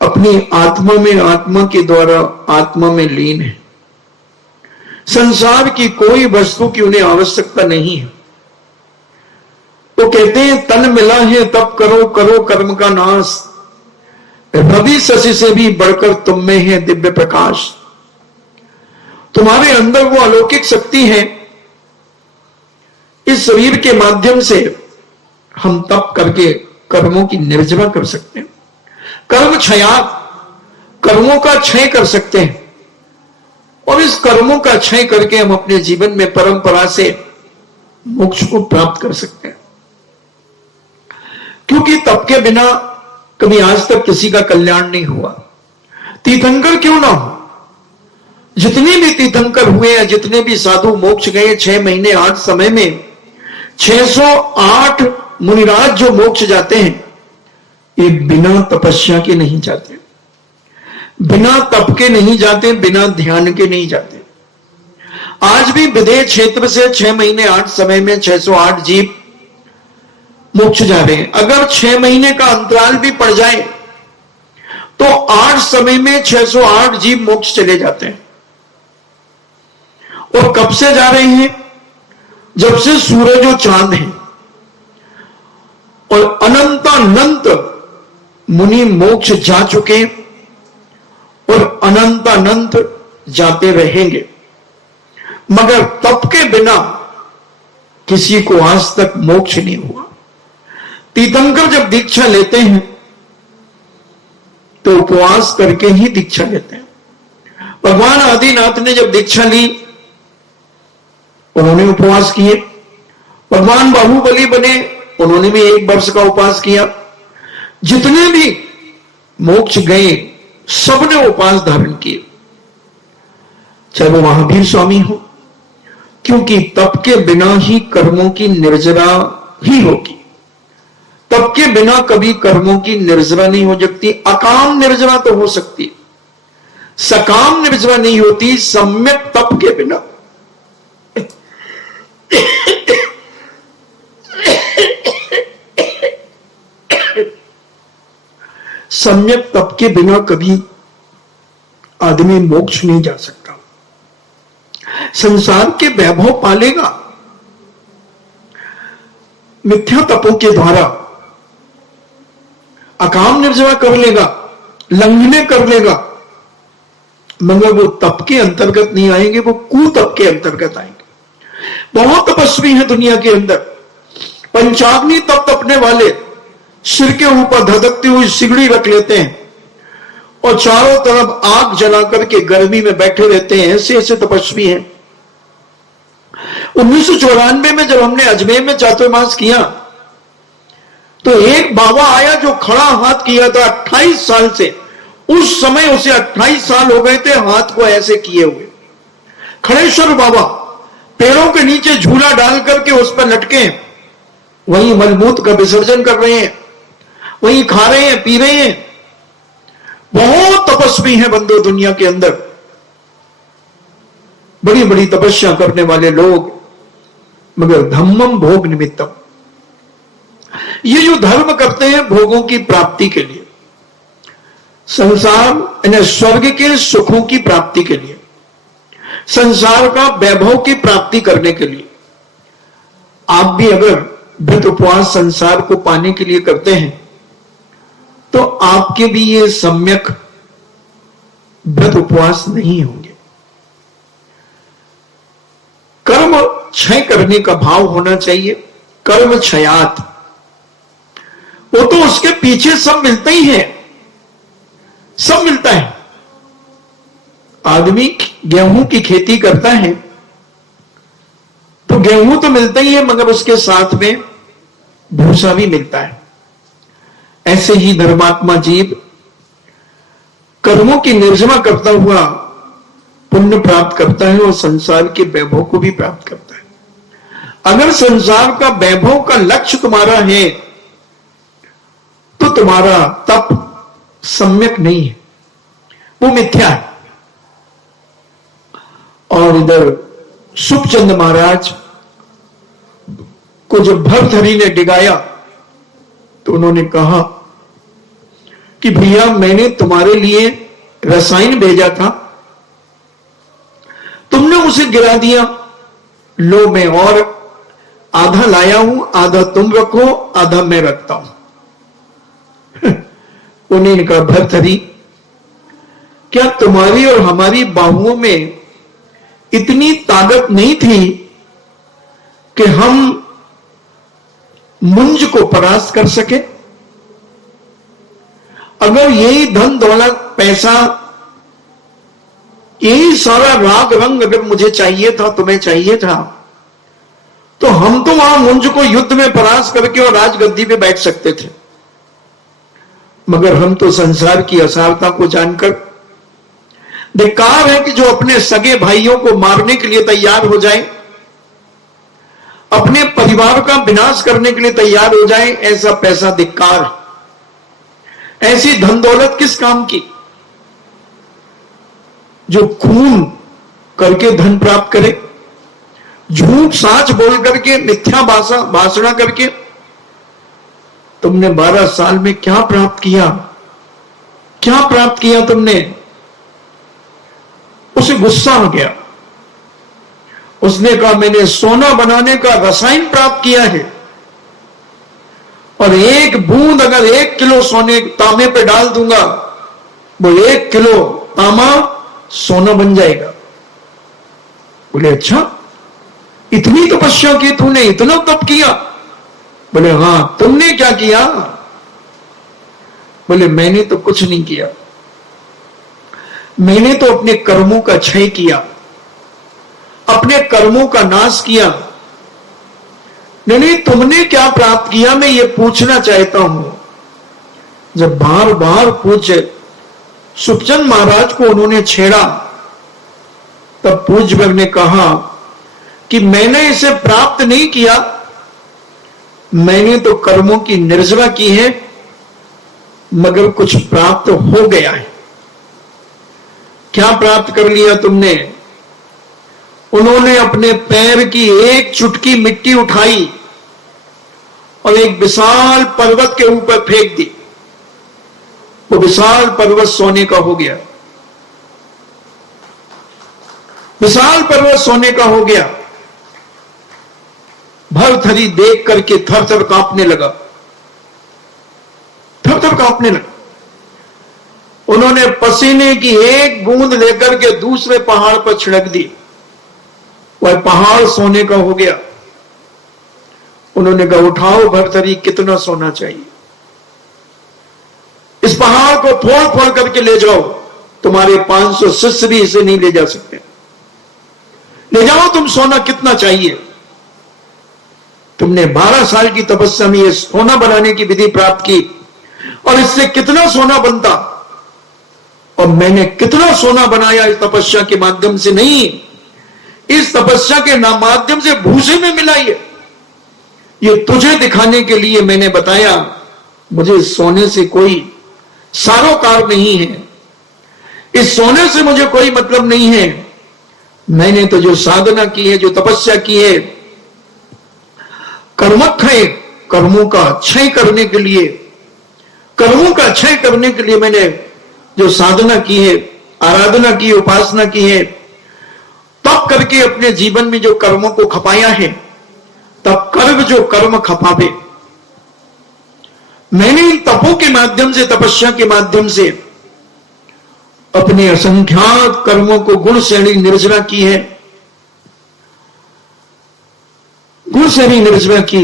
अपनी आत्मा में, आत्मा के द्वारा आत्मा में लीन है। संसार की कोई वस्तु की उन्हें आवश्यकता नहीं है। वो कहते हैं तन मिला है तब करो, करो कर्म का नाश, रवि शशि से भी बढ़कर तुम में है दिव्य प्रकाश। तुम्हारे अंदर वो अलौकिक शक्ति है, इस शरीर के माध्यम से हम तप करके कर्मों की निर्जरा कर सकते हैं, कर्म क्षयात, कर्मों का क्षय कर सकते हैं। और इस कर्मों का क्षय करके हम अपने जीवन में परंपरा से मोक्ष को प्राप्त कर सकते हैं। क्योंकि तप के बिना कभी आज तक किसी का कल्याण नहीं हुआ। तीर्थंकर क्यों ना हो, जितने भी तीर्थंकर हुए हैं, जितने भी साधु मोक्ष गए 6 महीने 8 समय में, 608 मुनिराज जो मोक्ष जाते हैं, ये बिना तपस्या के नहीं जाते, बिना तप के नहीं जाते, बिना ध्यान के नहीं जाते। आज भी विदेह क्षेत्र से 6 महीने 8 समय में 608 जीव मोक्ष जा रहे हैं। अगर 6 महीने का अंतराल भी पड़ जाए तो 8 समय में 608 जीव मोक्ष चले जाते हैं। और कब से जा रहे हैं? जब से सूरज और चांद है। और अनंतानंत मुनि मोक्ष जा चुके और अनंतानंत जाते रहेंगे, मगर तप के बिना किसी को आज तक मोक्ष नहीं हुआ। तीर्थंकर जब दीक्षा लेते हैं तो उपवास करके ही दीक्षा लेते हैं। भगवान आदिनाथ ने जब दीक्षा ली, उन्होंने उपवास किए। भगवान बाहुबली बने, उन्होंने भी 1 वर्ष का उपवास किया। जितने भी मोक्ष गए सबने उपवास धारण किए, चाहे वो महावीर स्वामी हो, क्योंकि तप के बिना ही कर्मों की निर्जरा ही होगी। तप के बिना कभी कर्मों की निर्जरा नहीं हो सकती। अकाम निर्जरा तो हो सकती, सकाम निर्जरा नहीं होती सम्यक तप के बिना। सम्यक तप के बिना कभी आदमी मोक्ष नहीं जा सकता। संसार के वैभव पालेगा मिथ्या तपों के द्वारा, अकाम निर्जरा कर लेगा, लंघने कर लेगा, मगर वो तप के अंतर्गत नहीं आएंगे, वो कुतप के अंतर्गत आएंगे। बहुत तपस्वी हैं दुनिया के अंदर, पंचाग्नि तप तपने वाले, सिर के ऊपर धधकती हुई सिगड़ी रख लेते हैं और चारों तरफ आग जला करके गर्मी में बैठे रहते हैं। ऐसे ऐसे तपस्वी हैं। 1994 में जब हमने अजमेर में चातुर्मास किया तो एक बाबा आया जो खड़ा हाथ किया था 28 साल से। उस समय उसे 28 साल हो गए थे हाथ को ऐसे किए हुए। खड़ेश्वर बाबा पेड़ों के नीचे झूला डाल करके उस पर लटके, वहीं मलमूत्र का विसर्जन कर रहे हैं, वहीं खा रहे हैं, पी रहे हैं। बहुत तपस्वी हैं बंदो दुनिया के अंदर, बड़ी बड़ी तपस्या करने वाले लोग, मगर धम्मम भोग निमित्तम, ये जो धर्म करते हैं भोगों की प्राप्ति के लिए, संसार यानी स्वर्ग के सुखों की प्राप्ति के लिए, संसार का वैभव की प्राप्ति करने के लिए। आप भी अगर व्रत उपवास संसार को पाने के लिए करते हैं तो आपके भी ये सम्यक व्रत उपवास नहीं होंगे। कर्म क्षय करने का भाव होना चाहिए। कर्म क्षयात, वो तो उसके पीछे सब मिलता ही है, सब मिलता है। आदमी गेहूं की खेती करता है तो गेहूं तो मिलता ही है, मगर उसके साथ में भूसा भी मिलता है। ऐसे ही धर्मात्मा जीव कर्मों की निर्जमा करता हुआ पुण्य प्राप्त करता है और संसार के वैभव को भी प्राप्त करता है। अगर संसार का वैभव का लक्ष्य तुम्हारा है तो तुम्हारा तप सम्यक नहीं है, वो मिथ्या है। और इधर सुखचंद महाराज को जब भर्तहरि ने डिगाया तो उन्होंने कहा कि भैया मैंने तुम्हारे लिए रसायन भेजा था, तुमने उसे गिरा दिया, लो मैं और आधा लाया हूं, आधा तुम रखो, आधा मैं रखता हूं। उन्होंने कहा भर्तहरि, क्या तुम्हारी और हमारी बाहुओं में इतनी ताकत नहीं थी कि हम मुंज को परास्त कर सके? अगर यही धन दौलत पैसा यही सारा राग रंग अगर मुझे चाहिए था, तुम्हें चाहिए था, तो हम तो वहां मुंज को युद्ध में परास्त करके और राजगद्दी पे बैठ सकते थे। मगर हम तो संसार की असारता को जानकर, धिक्कार है कि जो अपने सगे भाइयों को मारने के लिए तैयार हो जाए, अपने परिवार का विनाश करने के लिए तैयार हो जाए, ऐसा पैसा धिक्कार, ऐसी धन दौलत किस काम की? जो खून करके धन प्राप्त करे, झूठ साच बोल करके, मिथ्या भाषण करके। तुमने 12 साल में क्या प्राप्त किया? क्या प्राप्त किया तुमने? उसे गुस्सा आ गया। उसने कहा मैंने सोना बनाने का रसायन प्राप्त किया है, और एक बूंद अगर 1 किलो सोने तांबे पे डाल दूंगा, वो 1 किलो तांबा सोना बन जाएगा। बोले अच्छा, इतनी तपस्या की तूने, इतना तप किया? बोले हां। तुमने क्या किया? बोले मैंने तो कुछ नहीं किया, मैंने तो अपने कर्मों का क्षय किया, अपने कर्मों का नाश किया। नहीं, तुमने क्या प्राप्त किया, मैं ये पूछना चाहता हूं। जब बार बार पूज्य सुखचंद महाराज को उन्होंने छेड़ा, तब पूज्य ने कहा कि मैंने इसे प्राप्त नहीं किया, मैंने तो कर्मों की निर्जरा की है, मगर कुछ प्राप्त हो गया है। क्या प्राप्त कर लिया तुमने? उन्होंने अपने पैर की एक चुटकी मिट्टी उठाई और एक विशाल पर्वत के ऊपर फेंक दी। वो विशाल पर्वत सोने का हो गया, विशाल पर्वत सोने का हो गया। भर्तहरि देख करके थर थर कांपने लगा, थर थर कांपने लगा। उन्होंने पसीने की एक बूंद लेकर के दूसरे पहाड़ पर छिड़क दी, वह पहाड़ सोने का हो गया। उन्होंने कहा उठाओ भर्तहरि, कितना सोना चाहिए? इस पहाड़ को फोड़ फोड़ करके ले जाओ, तुम्हारे 500 शिष्य भी इसे नहीं ले जा सकते। ले जाओ तुम, सोना कितना चाहिए? तुमने 12 साल की तपस्या में ये सोना बनाने की विधि प्राप्त की, और इससे कितना सोना बनता, और मैंने कितना सोना बनाया इस तपस्या के माध्यम से नहीं, इस तपस्या के माध्यम से भूसे में मिलाई है। ये तुझे दिखाने के लिए मैंने बताया, मुझे सोने से कोई सारोकार नहीं है, इस सोने से मुझे कोई मतलब नहीं है। मैंने तो जो साधना की है, जो तपस्या की है, कर्मक्षय, कर्मों का क्षय करने के लिए, कर्मों का क्षय करने के लिए मैंने जो साधना की है, आराधना की, उपासना की है, तब करके अपने जीवन में जो कर्मों को खपाया है, तब कर्म जो कर्म खपावे। मैंने इन तपों के माध्यम से, तपस्या के माध्यम से अपने असंख्यात कर्मों को गुण श्रेणी निर्जरा की है, गुण श्रेणी निर्जरा की।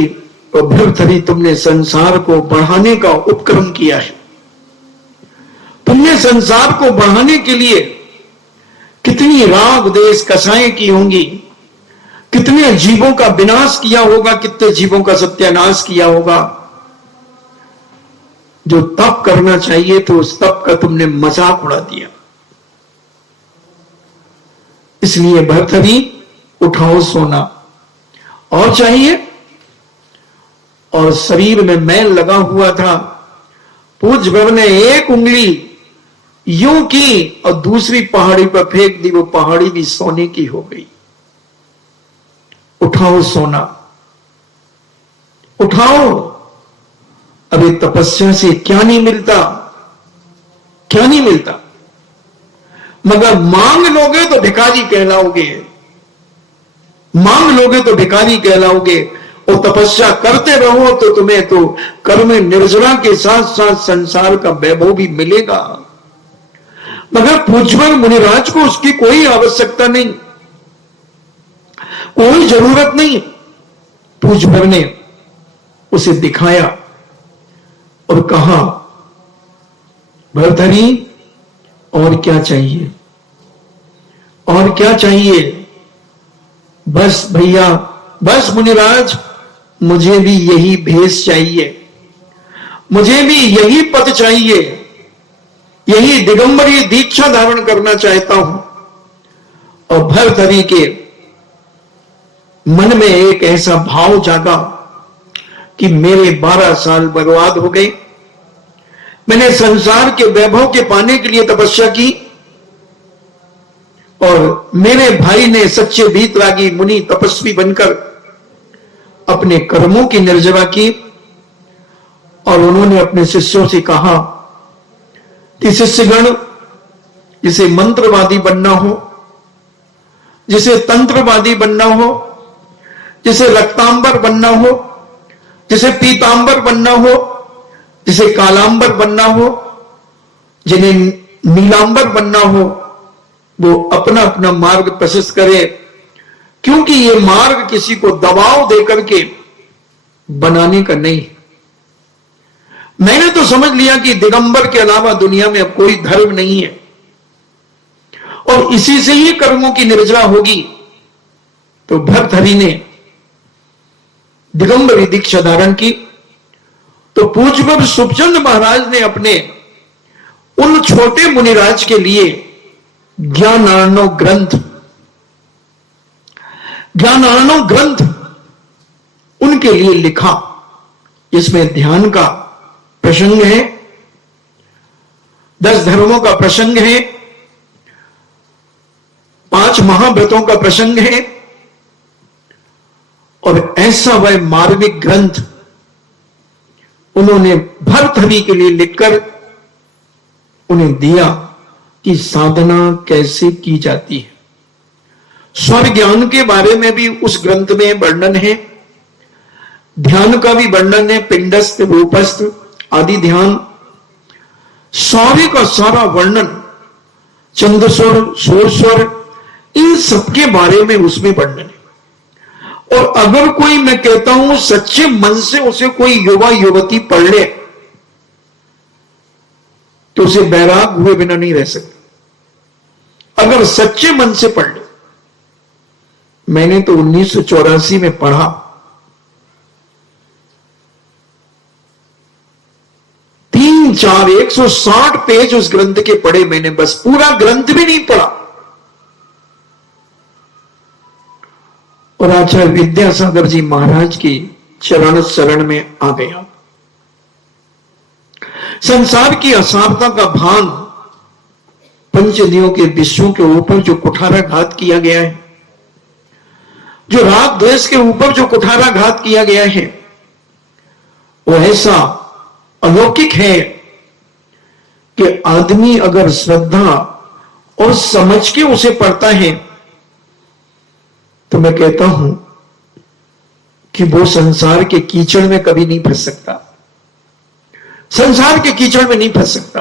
और भर्तहरि तुमने संसार को बढ़ाने का उपक्रम किया है, तुमने संसार को बढ़ाने के लिए कितनी राग देश कसाएं की होंगी, कितने जीवों का विनाश किया होगा, कितने जीवों का सत्यानाश किया होगा। जो तप करना चाहिए तो उस तप का तुमने मजाक उड़ा दिया। इसलिए भर्तहरि उठाओ सोना, और चाहिए? और शरीर में मैल लगा हुआ था, पूज्य भव ने एक उंगली यूं की और दूसरी पहाड़ी पर फेंक दी, वो पहाड़ी भी सोने की हो गई। उठाओ सोना, उठाओ। अभी तपस्या से क्या नहीं मिलता, क्या नहीं मिलता, मगर मांग लोगे तो भिखारी कहलाओगे, मांग लोगे तो भिखारी कहलाओगे। और तपस्या करते रहो तो तुम्हें तो कर्म निर्जरा के साथ साथ संसार का वैभव भी मिलेगा। मगर पूज्यवर मुनिराज को उसकी कोई आवश्यकता नहीं, कोई जरूरत नहीं। पूज्यवर ने उसे दिखाया और कहा भर्तहरि और क्या चाहिए? और क्या चाहिए? बस भैया, बस मुनिराज, मुझे भी यही भेष चाहिए, मुझे भी यही पद चाहिए, यही दिगंबरी दीक्षा धारण करना चाहता हूं। और भर्तहरि के मन में एक ऐसा भाव जागा कि मेरे 12 साल बर्बाद हो गए। मैंने संसार के वैभव के पाने के लिए तपस्या की और मेरे भाई ने सच्चे वीतरागी मुनि तपस्वी बनकर अपने कर्मों की निर्जरा की। और उन्होंने अपने शिष्यों से कहा कि शिष्यगण, जिसे मंत्रवादी बनना हो, जिसे तंत्रवादी बनना हो, जिसे रक्तांबर बनना हो, जिसे पीतांबर बनना हो, जिसे कालांबर बनना हो, जिन्हें नीलांबर बनना हो, वो अपना अपना मार्ग प्रशस्त करे, क्योंकि ये मार्ग किसी को दबाव देकर के बनाने का नहीं। मैंने तो समझ लिया कि दिगंबर के अलावा दुनिया में अब कोई धर्म नहीं है और इसी से ही कर्मों की निर्जरा होगी। तो भर्तहरि ने दिगंबरी दीक्षा धारण की। तो पूज्य सुखचंद महाराज ने अपने उन छोटे मुनिराज के लिए ज्ञानार्णव ग्रंथ उनके लिए लिखा, जिसमें ध्यान का प्रसंग है, 10 धर्मों का प्रसंग है, 5 महाव्रतों का प्रसंग है। और ऐसा वह मार्मिक ग्रंथ उन्होंने भर्तहरि के लिए लिखकर उन्हें दिया कि साधना कैसे की जाती है। स्वर ज्ञान के बारे में भी उस ग्रंथ में वर्णन है, ध्यान का भी वर्णन है, पिंडस्थ, रूपस्थ आदि ध्यान, सारे का सारा वर्णन, चंद्रस्वर, सूर्यस्वर, इन सबके बारे में उसमें वर्णन है। और अगर कोई, मैं कहता हूं, सच्चे मन से उसे कोई युवा युवती पढ़ ले तो उसे बैराग हुए बिना नहीं रह सकते, अगर सच्चे मन से पढ़ ले। मैंने तो 1984 में पढ़ा, 3-4 160 पेज उस ग्रंथ के पढ़े मैंने, बस पूरा ग्रंथ भी नहीं पढ़ा। और आचार्य विद्यासागर जी महाराज की चरण शरण में आ गया। संसार की असारता का भान, पंचदियों के विषयों के ऊपर जो कुठाराघात किया गया है, जो राग द्वेष के ऊपर जो कुठाराघात किया गया है, वो ऐसा अलौकिक है कि आदमी अगर श्रद्धा और समझ के उसे पढ़ता है तो मैं कहता हूं कि वो संसार के कीचड़ में कभी नहीं फंस सकता, संसार के कीचड़ में नहीं फंस सकता।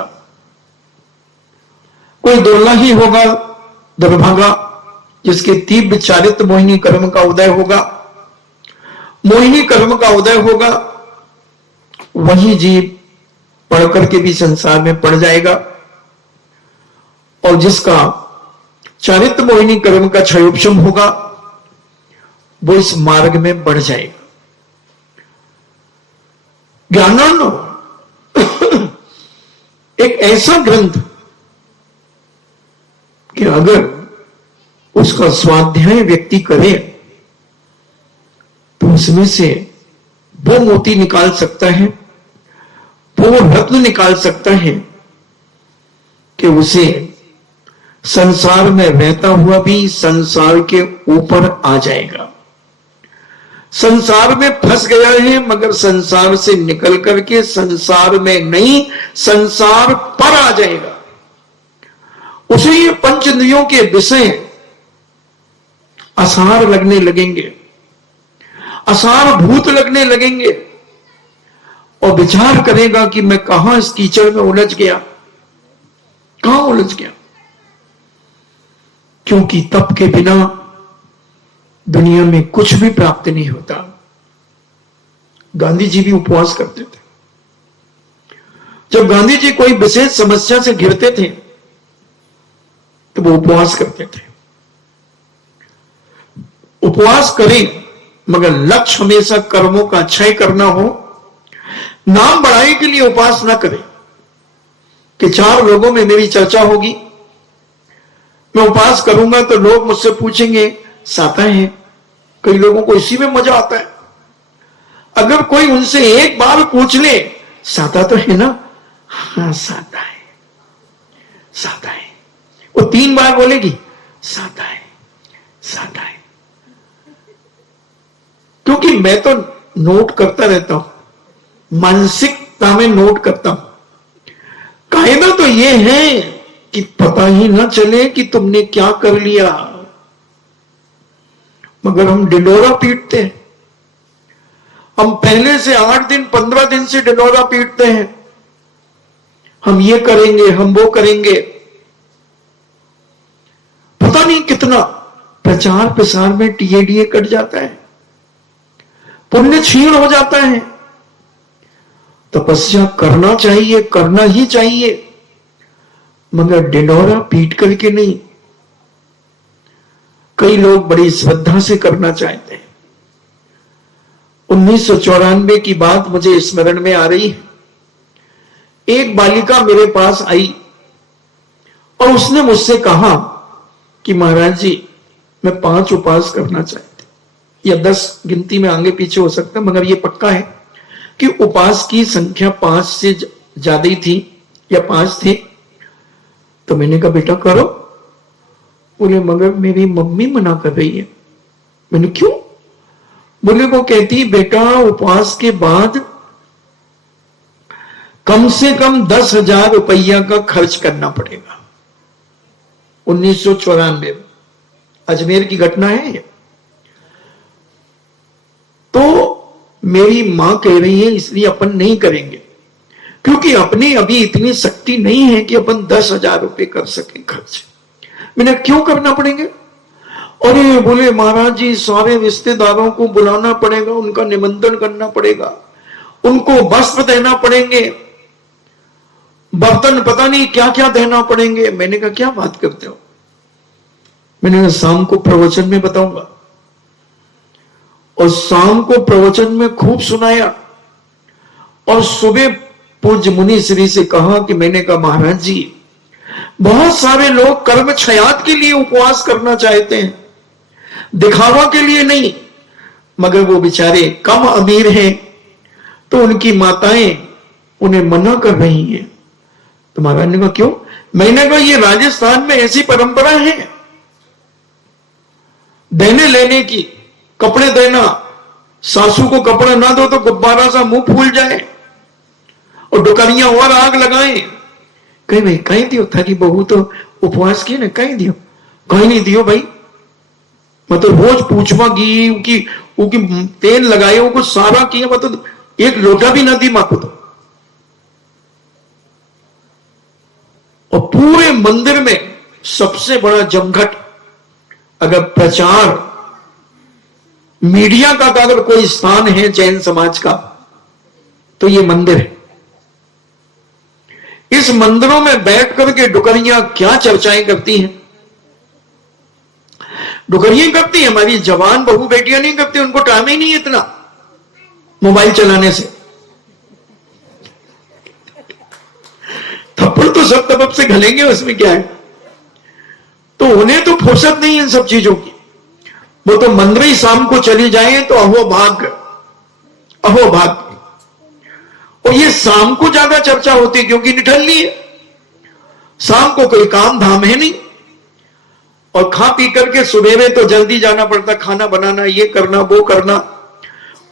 कोई दुर्लभ ही होगा, दुर्भागा, जिसके तीव्र चारित्र मोहिनी कर्म का उदय होगा, मोहिनी कर्म का उदय होगा, वही जीव पढ़ करके भी संसार में पड़ जाएगा। और जिसका चारित्र मोहिनी कर्म का क्षयोपशम होगा, वो इस मार्ग में बढ़ जाएगा। ज्ञानार्णव एक ऐसा ग्रंथ कि अगर उसका स्वाध्याय व्यक्ति करे तो उसमें से वो मोती निकाल सकता है, वो रत्न निकाल सकता है कि उसे संसार में रहता हुआ भी संसार के ऊपर आ जाएगा। संसार में फंस गया है मगर संसार से निकल करके संसार में नहीं, संसार पर आ जाएगा। उसे ये पंच इंद्रियों के विषय असार लगने लगेंगे, असार भूत लगने लगेंगे और विचार करेगा कि मैं कहां इस कीचड़ में उलझ गया, कहां उलझ गया। क्योंकि तप के बिना दुनिया में कुछ भी प्राप्त नहीं होता। गांधी जी भी उपवास करते थे। जब गांधी जी कोई विशेष समस्या से घिरते थे तो वो उपवास करते थे। उपवास करें, मगर लक्ष्य हमेशा कर्मों का क्षय करना हो। नाम बढ़ाने के लिए उपवास ना करें कि 4 लोगों में मेरी चर्चा होगी, मैं उपवास करूंगा तो लोग मुझसे पूछेंगे साता है। कई लोगों को इसी में मजा आता है। अगर कोई उनसे एक बार पूछ ले साता तो है ना, हाँ साता है, साता है, वो 3 बार बोलेगी साता है, साता है। क्योंकि मैं तो नोट करता रहता हूं, मानसिकता में नोट करता हूं। कायदा तो यह है कि पता ही ना चले कि तुमने क्या कर लिया, मगर हम डिलोरा पीटते हैं। हम पहले से 8 दिन 15 दिन से डिलोरा पीटते हैं, हम ये करेंगे, हम वो करेंगे। पता नहीं कितना प्रचार प्रसार में टीएडीए कट जाता है, पुण्य क्षीण हो जाता है। तपस्या करना चाहिए, करना ही चाहिए, मगर डिलोरा पीट करके नहीं। कई लोग बड़ी श्रद्धा से करना चाहते हैं। 1994 की बात मुझे स्मरण में आ रही है। एक बालिका मेरे पास आई और उसने मुझसे कहा कि महाराज जी मैं 5 उपवास करना चाहती, या 10 गिनती में आगे पीछे हो सकता, मगर ये पक्का है कि उपवास की संख्या 5 से ज्यादा ही थी या 5 थे। तो मैंने कहा बेटा करो। बोले मगर मेरी मम्मी मना कर रही है। मैंने क्यों? बोले वो कहती बेटा उपवास के बाद कम से कम 10,000 रुपया का खर्च करना पड़ेगा। 1994 अजमेर की घटना है ये। तो मेरी मां कह रही है इसलिए अपन नहीं करेंगे, क्योंकि अपनी अभी इतनी शक्ति नहीं है कि अपन 10,000 रुपए कर सकें खर्च। मैंने क्यों करना पड़ेंगे? अरे बोले महाराज जी सारे रिश्तेदारों को बुलाना पड़ेगा, उनका निमंत्रण करना पड़ेगा, उनको वस्त्र देना पड़ेंगे, बर्तन पता नहीं क्या क्या देना पड़ेंगे। मैंने कहा क्या बात करते हो? मैंने कहा शाम को प्रवचन में बताऊंगा। और शाम को प्रवचन में खूब सुनाया। और सुबह पूज्य मुनि श्री से कहा कि मैंने कहा महाराज जी बहुत सारे लोग कर्म क्षयात के लिए उपवास करना चाहते हैं, दिखावा के लिए नहीं, मगर वो बेचारे कम अमीर हैं तो उनकी माताएं उन्हें मना कर रही हैं। तो महाराज ने कहा क्यों? मैंने कहा ये राजस्थान में ऐसी परंपरा है देने लेने की, कपड़े देना, सासू को कपड़ा ना दो तो गुब्बारा सा मुंह फूल जाए और डुकरियां और आग लगाएं। कहीं भाई कहीं दियो थारी बहू तो उपवास किए ना, कहीं दियो? कहीं नहीं दियो भाई। मतलब रोज पूछवागी उनकी तेल लगाए, वो कुछ सारा किया, मतलब एक लोटा भी ना दी मां को। तो और पूरे मंदिर में सबसे बड़ा जमघट, अगर प्रचार मीडिया का अगर कोई स्थान है जैन समाज का तो ये मंदिर है। इस मंदिरों में बैठ करके डुकरियां क्या चर्चाएं करती हैं। डुकरियां करती हैं, हमारी जवान बहू बेटियां नहीं करती, उनको टाइम ही नहीं इतना मोबाइल चलाने से। थप्पड़ तो सब तबब से घलेंगे, उसमें क्या है। तो उन्हें तो फुर्सत नहीं है इन सब चीजों की। वो तो मंदिर ही शाम को चली जाए तो अहो भाग्य, अहो भाग्य। और ये शाम को ज्यादा चर्चा होती है क्योंकि निठल्ली है, शाम को कोई काम धाम है नहीं। और खा पी करके सुबह में तो जल्दी जाना पड़ता, खाना बनाना, ये करना वो करना।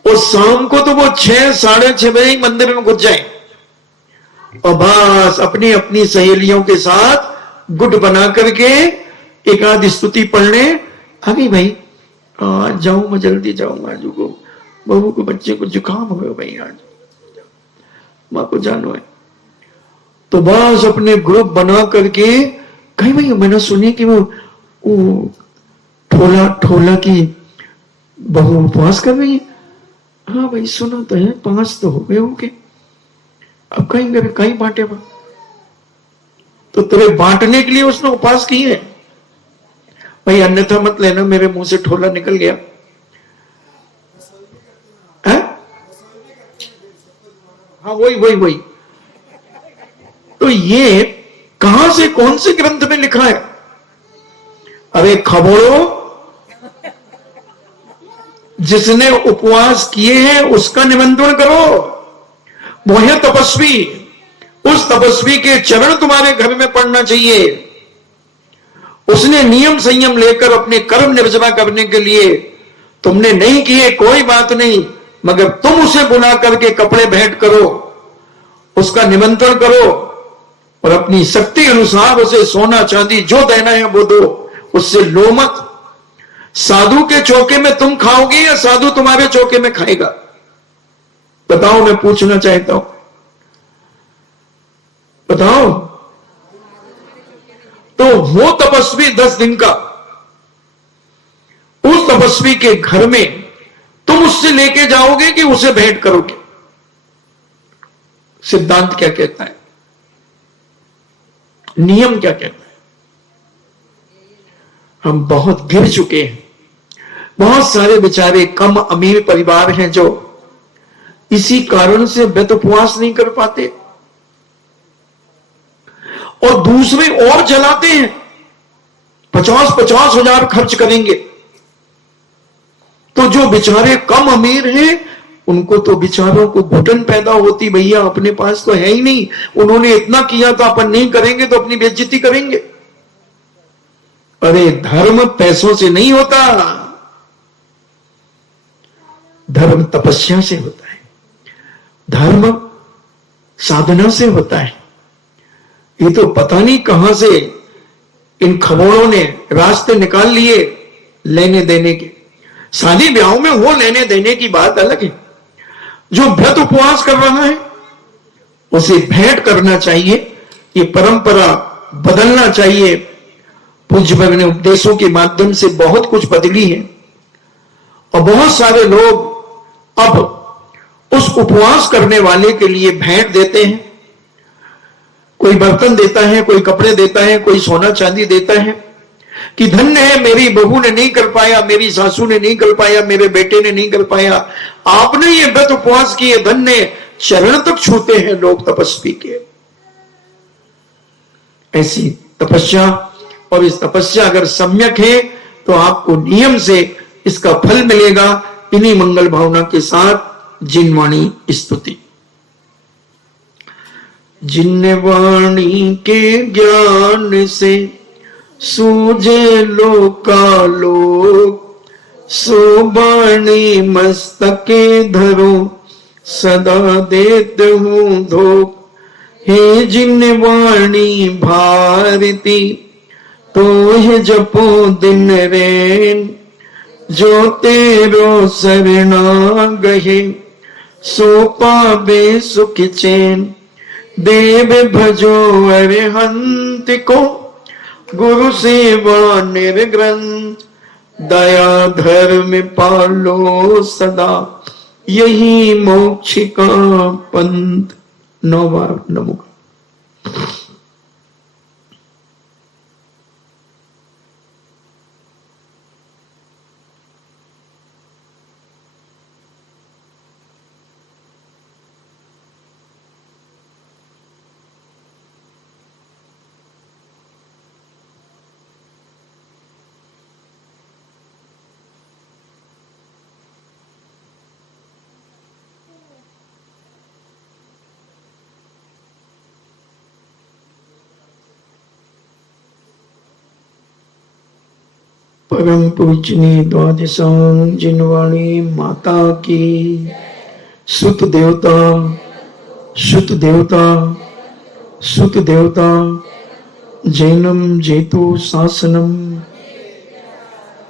और शाम को तो वो 6 साढ़े 6 बजे ही मंदिर में घुस जाए और बस अपनी अपनी सहेलियों के साथ गुट बना करके एक आध स्तुति पढ़ने आ गई। भाई आज जाऊं, मैं जल्दी जाऊंगा, आज को बहू को बच्चे को जुकाम हो गया, भाई आज मां को जानो है। तो बस अपने ग्रुप बना करके कहीं भाई मैंने सुनी कि वो ठोला की बहू उपवास कर रही है। हाँ भाई सुना तो है, 5 तो हो गए होंगे, अब कहीं गए कहीं बांटे वो। तो तेरे बांटने के लिए उसने उपवास किए है, भाई अन्यथा मत लेना, मेरे मुंह से ठोला निकल गया है? हाँ वही वही वही। तो ये कहां से, कौन से ग्रंथ में लिखा है? अरे खबरों, जिसने उपवास किए हैं उसका निमंत्रण करो। वो है तपस्वी, उस तपस्वी के चरण तुम्हारे घर में पड़ना चाहिए। उसने नियम संयम लेकर अपने कर्म निर्जना करने के लिए, तुमने नहीं किए कोई बात नहीं, मगर तुम उसे बुला करके कपड़े भेंट करो, उसका निमंत्रण करो और अपनी शक्ति अनुसार उसे सोना चांदी जो देना है वो दो, उससे लो मत। साधु के चौके में तुम खाओगे या साधु तुम्हारे चौके में खाएगा? बताओ, मैं पूछना चाहता हूं, बताओ। तो वो तपस्वी 10 दिन का, उस तपस्वी के घर में तुम उससे लेके जाओगे कि उसे भेंट करोगे? सिद्धांत क्या कहता है, नियम क्या कहता है? हम बहुत गिर चुके हैं। बहुत सारे बेचारे कम अमीर परिवार हैं जो इसी कारण से व्रत उपवास नहीं कर पाते और दूसरे और जलाते हैं। 50-50 हजार खर्च करेंगे, तो जो बेचारे कम अमीर हैं उनको तो बेचारों को घुटन पैदा होती, भैया अपने पास तो है ही नहीं, उन्होंने इतना किया तो अपन नहीं करेंगे तो अपनी बेइज्जती करेंगे। अरे धर्म पैसों से नहीं होता, धर्म तपस्या से होता है, धर्म साधना से होता है। ये तो पता नहीं कहां से इन खबरों ने रास्ते निकाल लिए लेने देने के। शादी ब्याहों में हो लेने देने की बात अलग है, जो व्रत उपवास कर रहा है उसे भेंट करना चाहिए। ये परंपरा बदलना चाहिए। पूज्य बाबा ने उपदेशों के माध्यम से बहुत कुछ बदली है और बहुत सारे लोग अब उस उपवास करने वाले के लिए भेंट देते हैं। कोई बर्तन देता है, कोई कपड़े देता है, कोई सोना चांदी देता है कि धन्य है, मेरी बहू ने नहीं कर पाया, मेरी सासू ने नहीं कर पाया, मेरे बेटे ने नहीं कर पाया, आपने ये व्रत उपवास किए, धन्य। चरण तक छूते हैं लोग तपस्वी के। ऐसी तपस्या, और इस तपस्या अगर सम्यक है तो आपको नियम से इसका फल मिलेगा। इन्हीं मंगल भावना के साथ जिनवाणी स्तुति। जिनवाणी के ज्ञान से सूझे लोकालोक, सो बाणी मस्तके धरो सदा देत हूं धोख। हे जिनवाणी भारती तो है जपो दिन रैन, जो तेरो शरणा गहे सो पावे सुख चैन। देव भजो अरिहंत को गुरु सेवा निर्ग्रंथ, दया धर्म पालो सदा यही मोक्ष का पंथ। 9 बार नमो। परम पूजनीय द्वादशांग जिनवाणी माता की। सुत देवता, सुत देवता, सुत देवता। जैनम जेतु शासनम,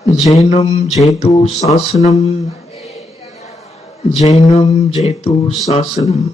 जैनम जेतु शासनम, जैनम जेतु शासनम।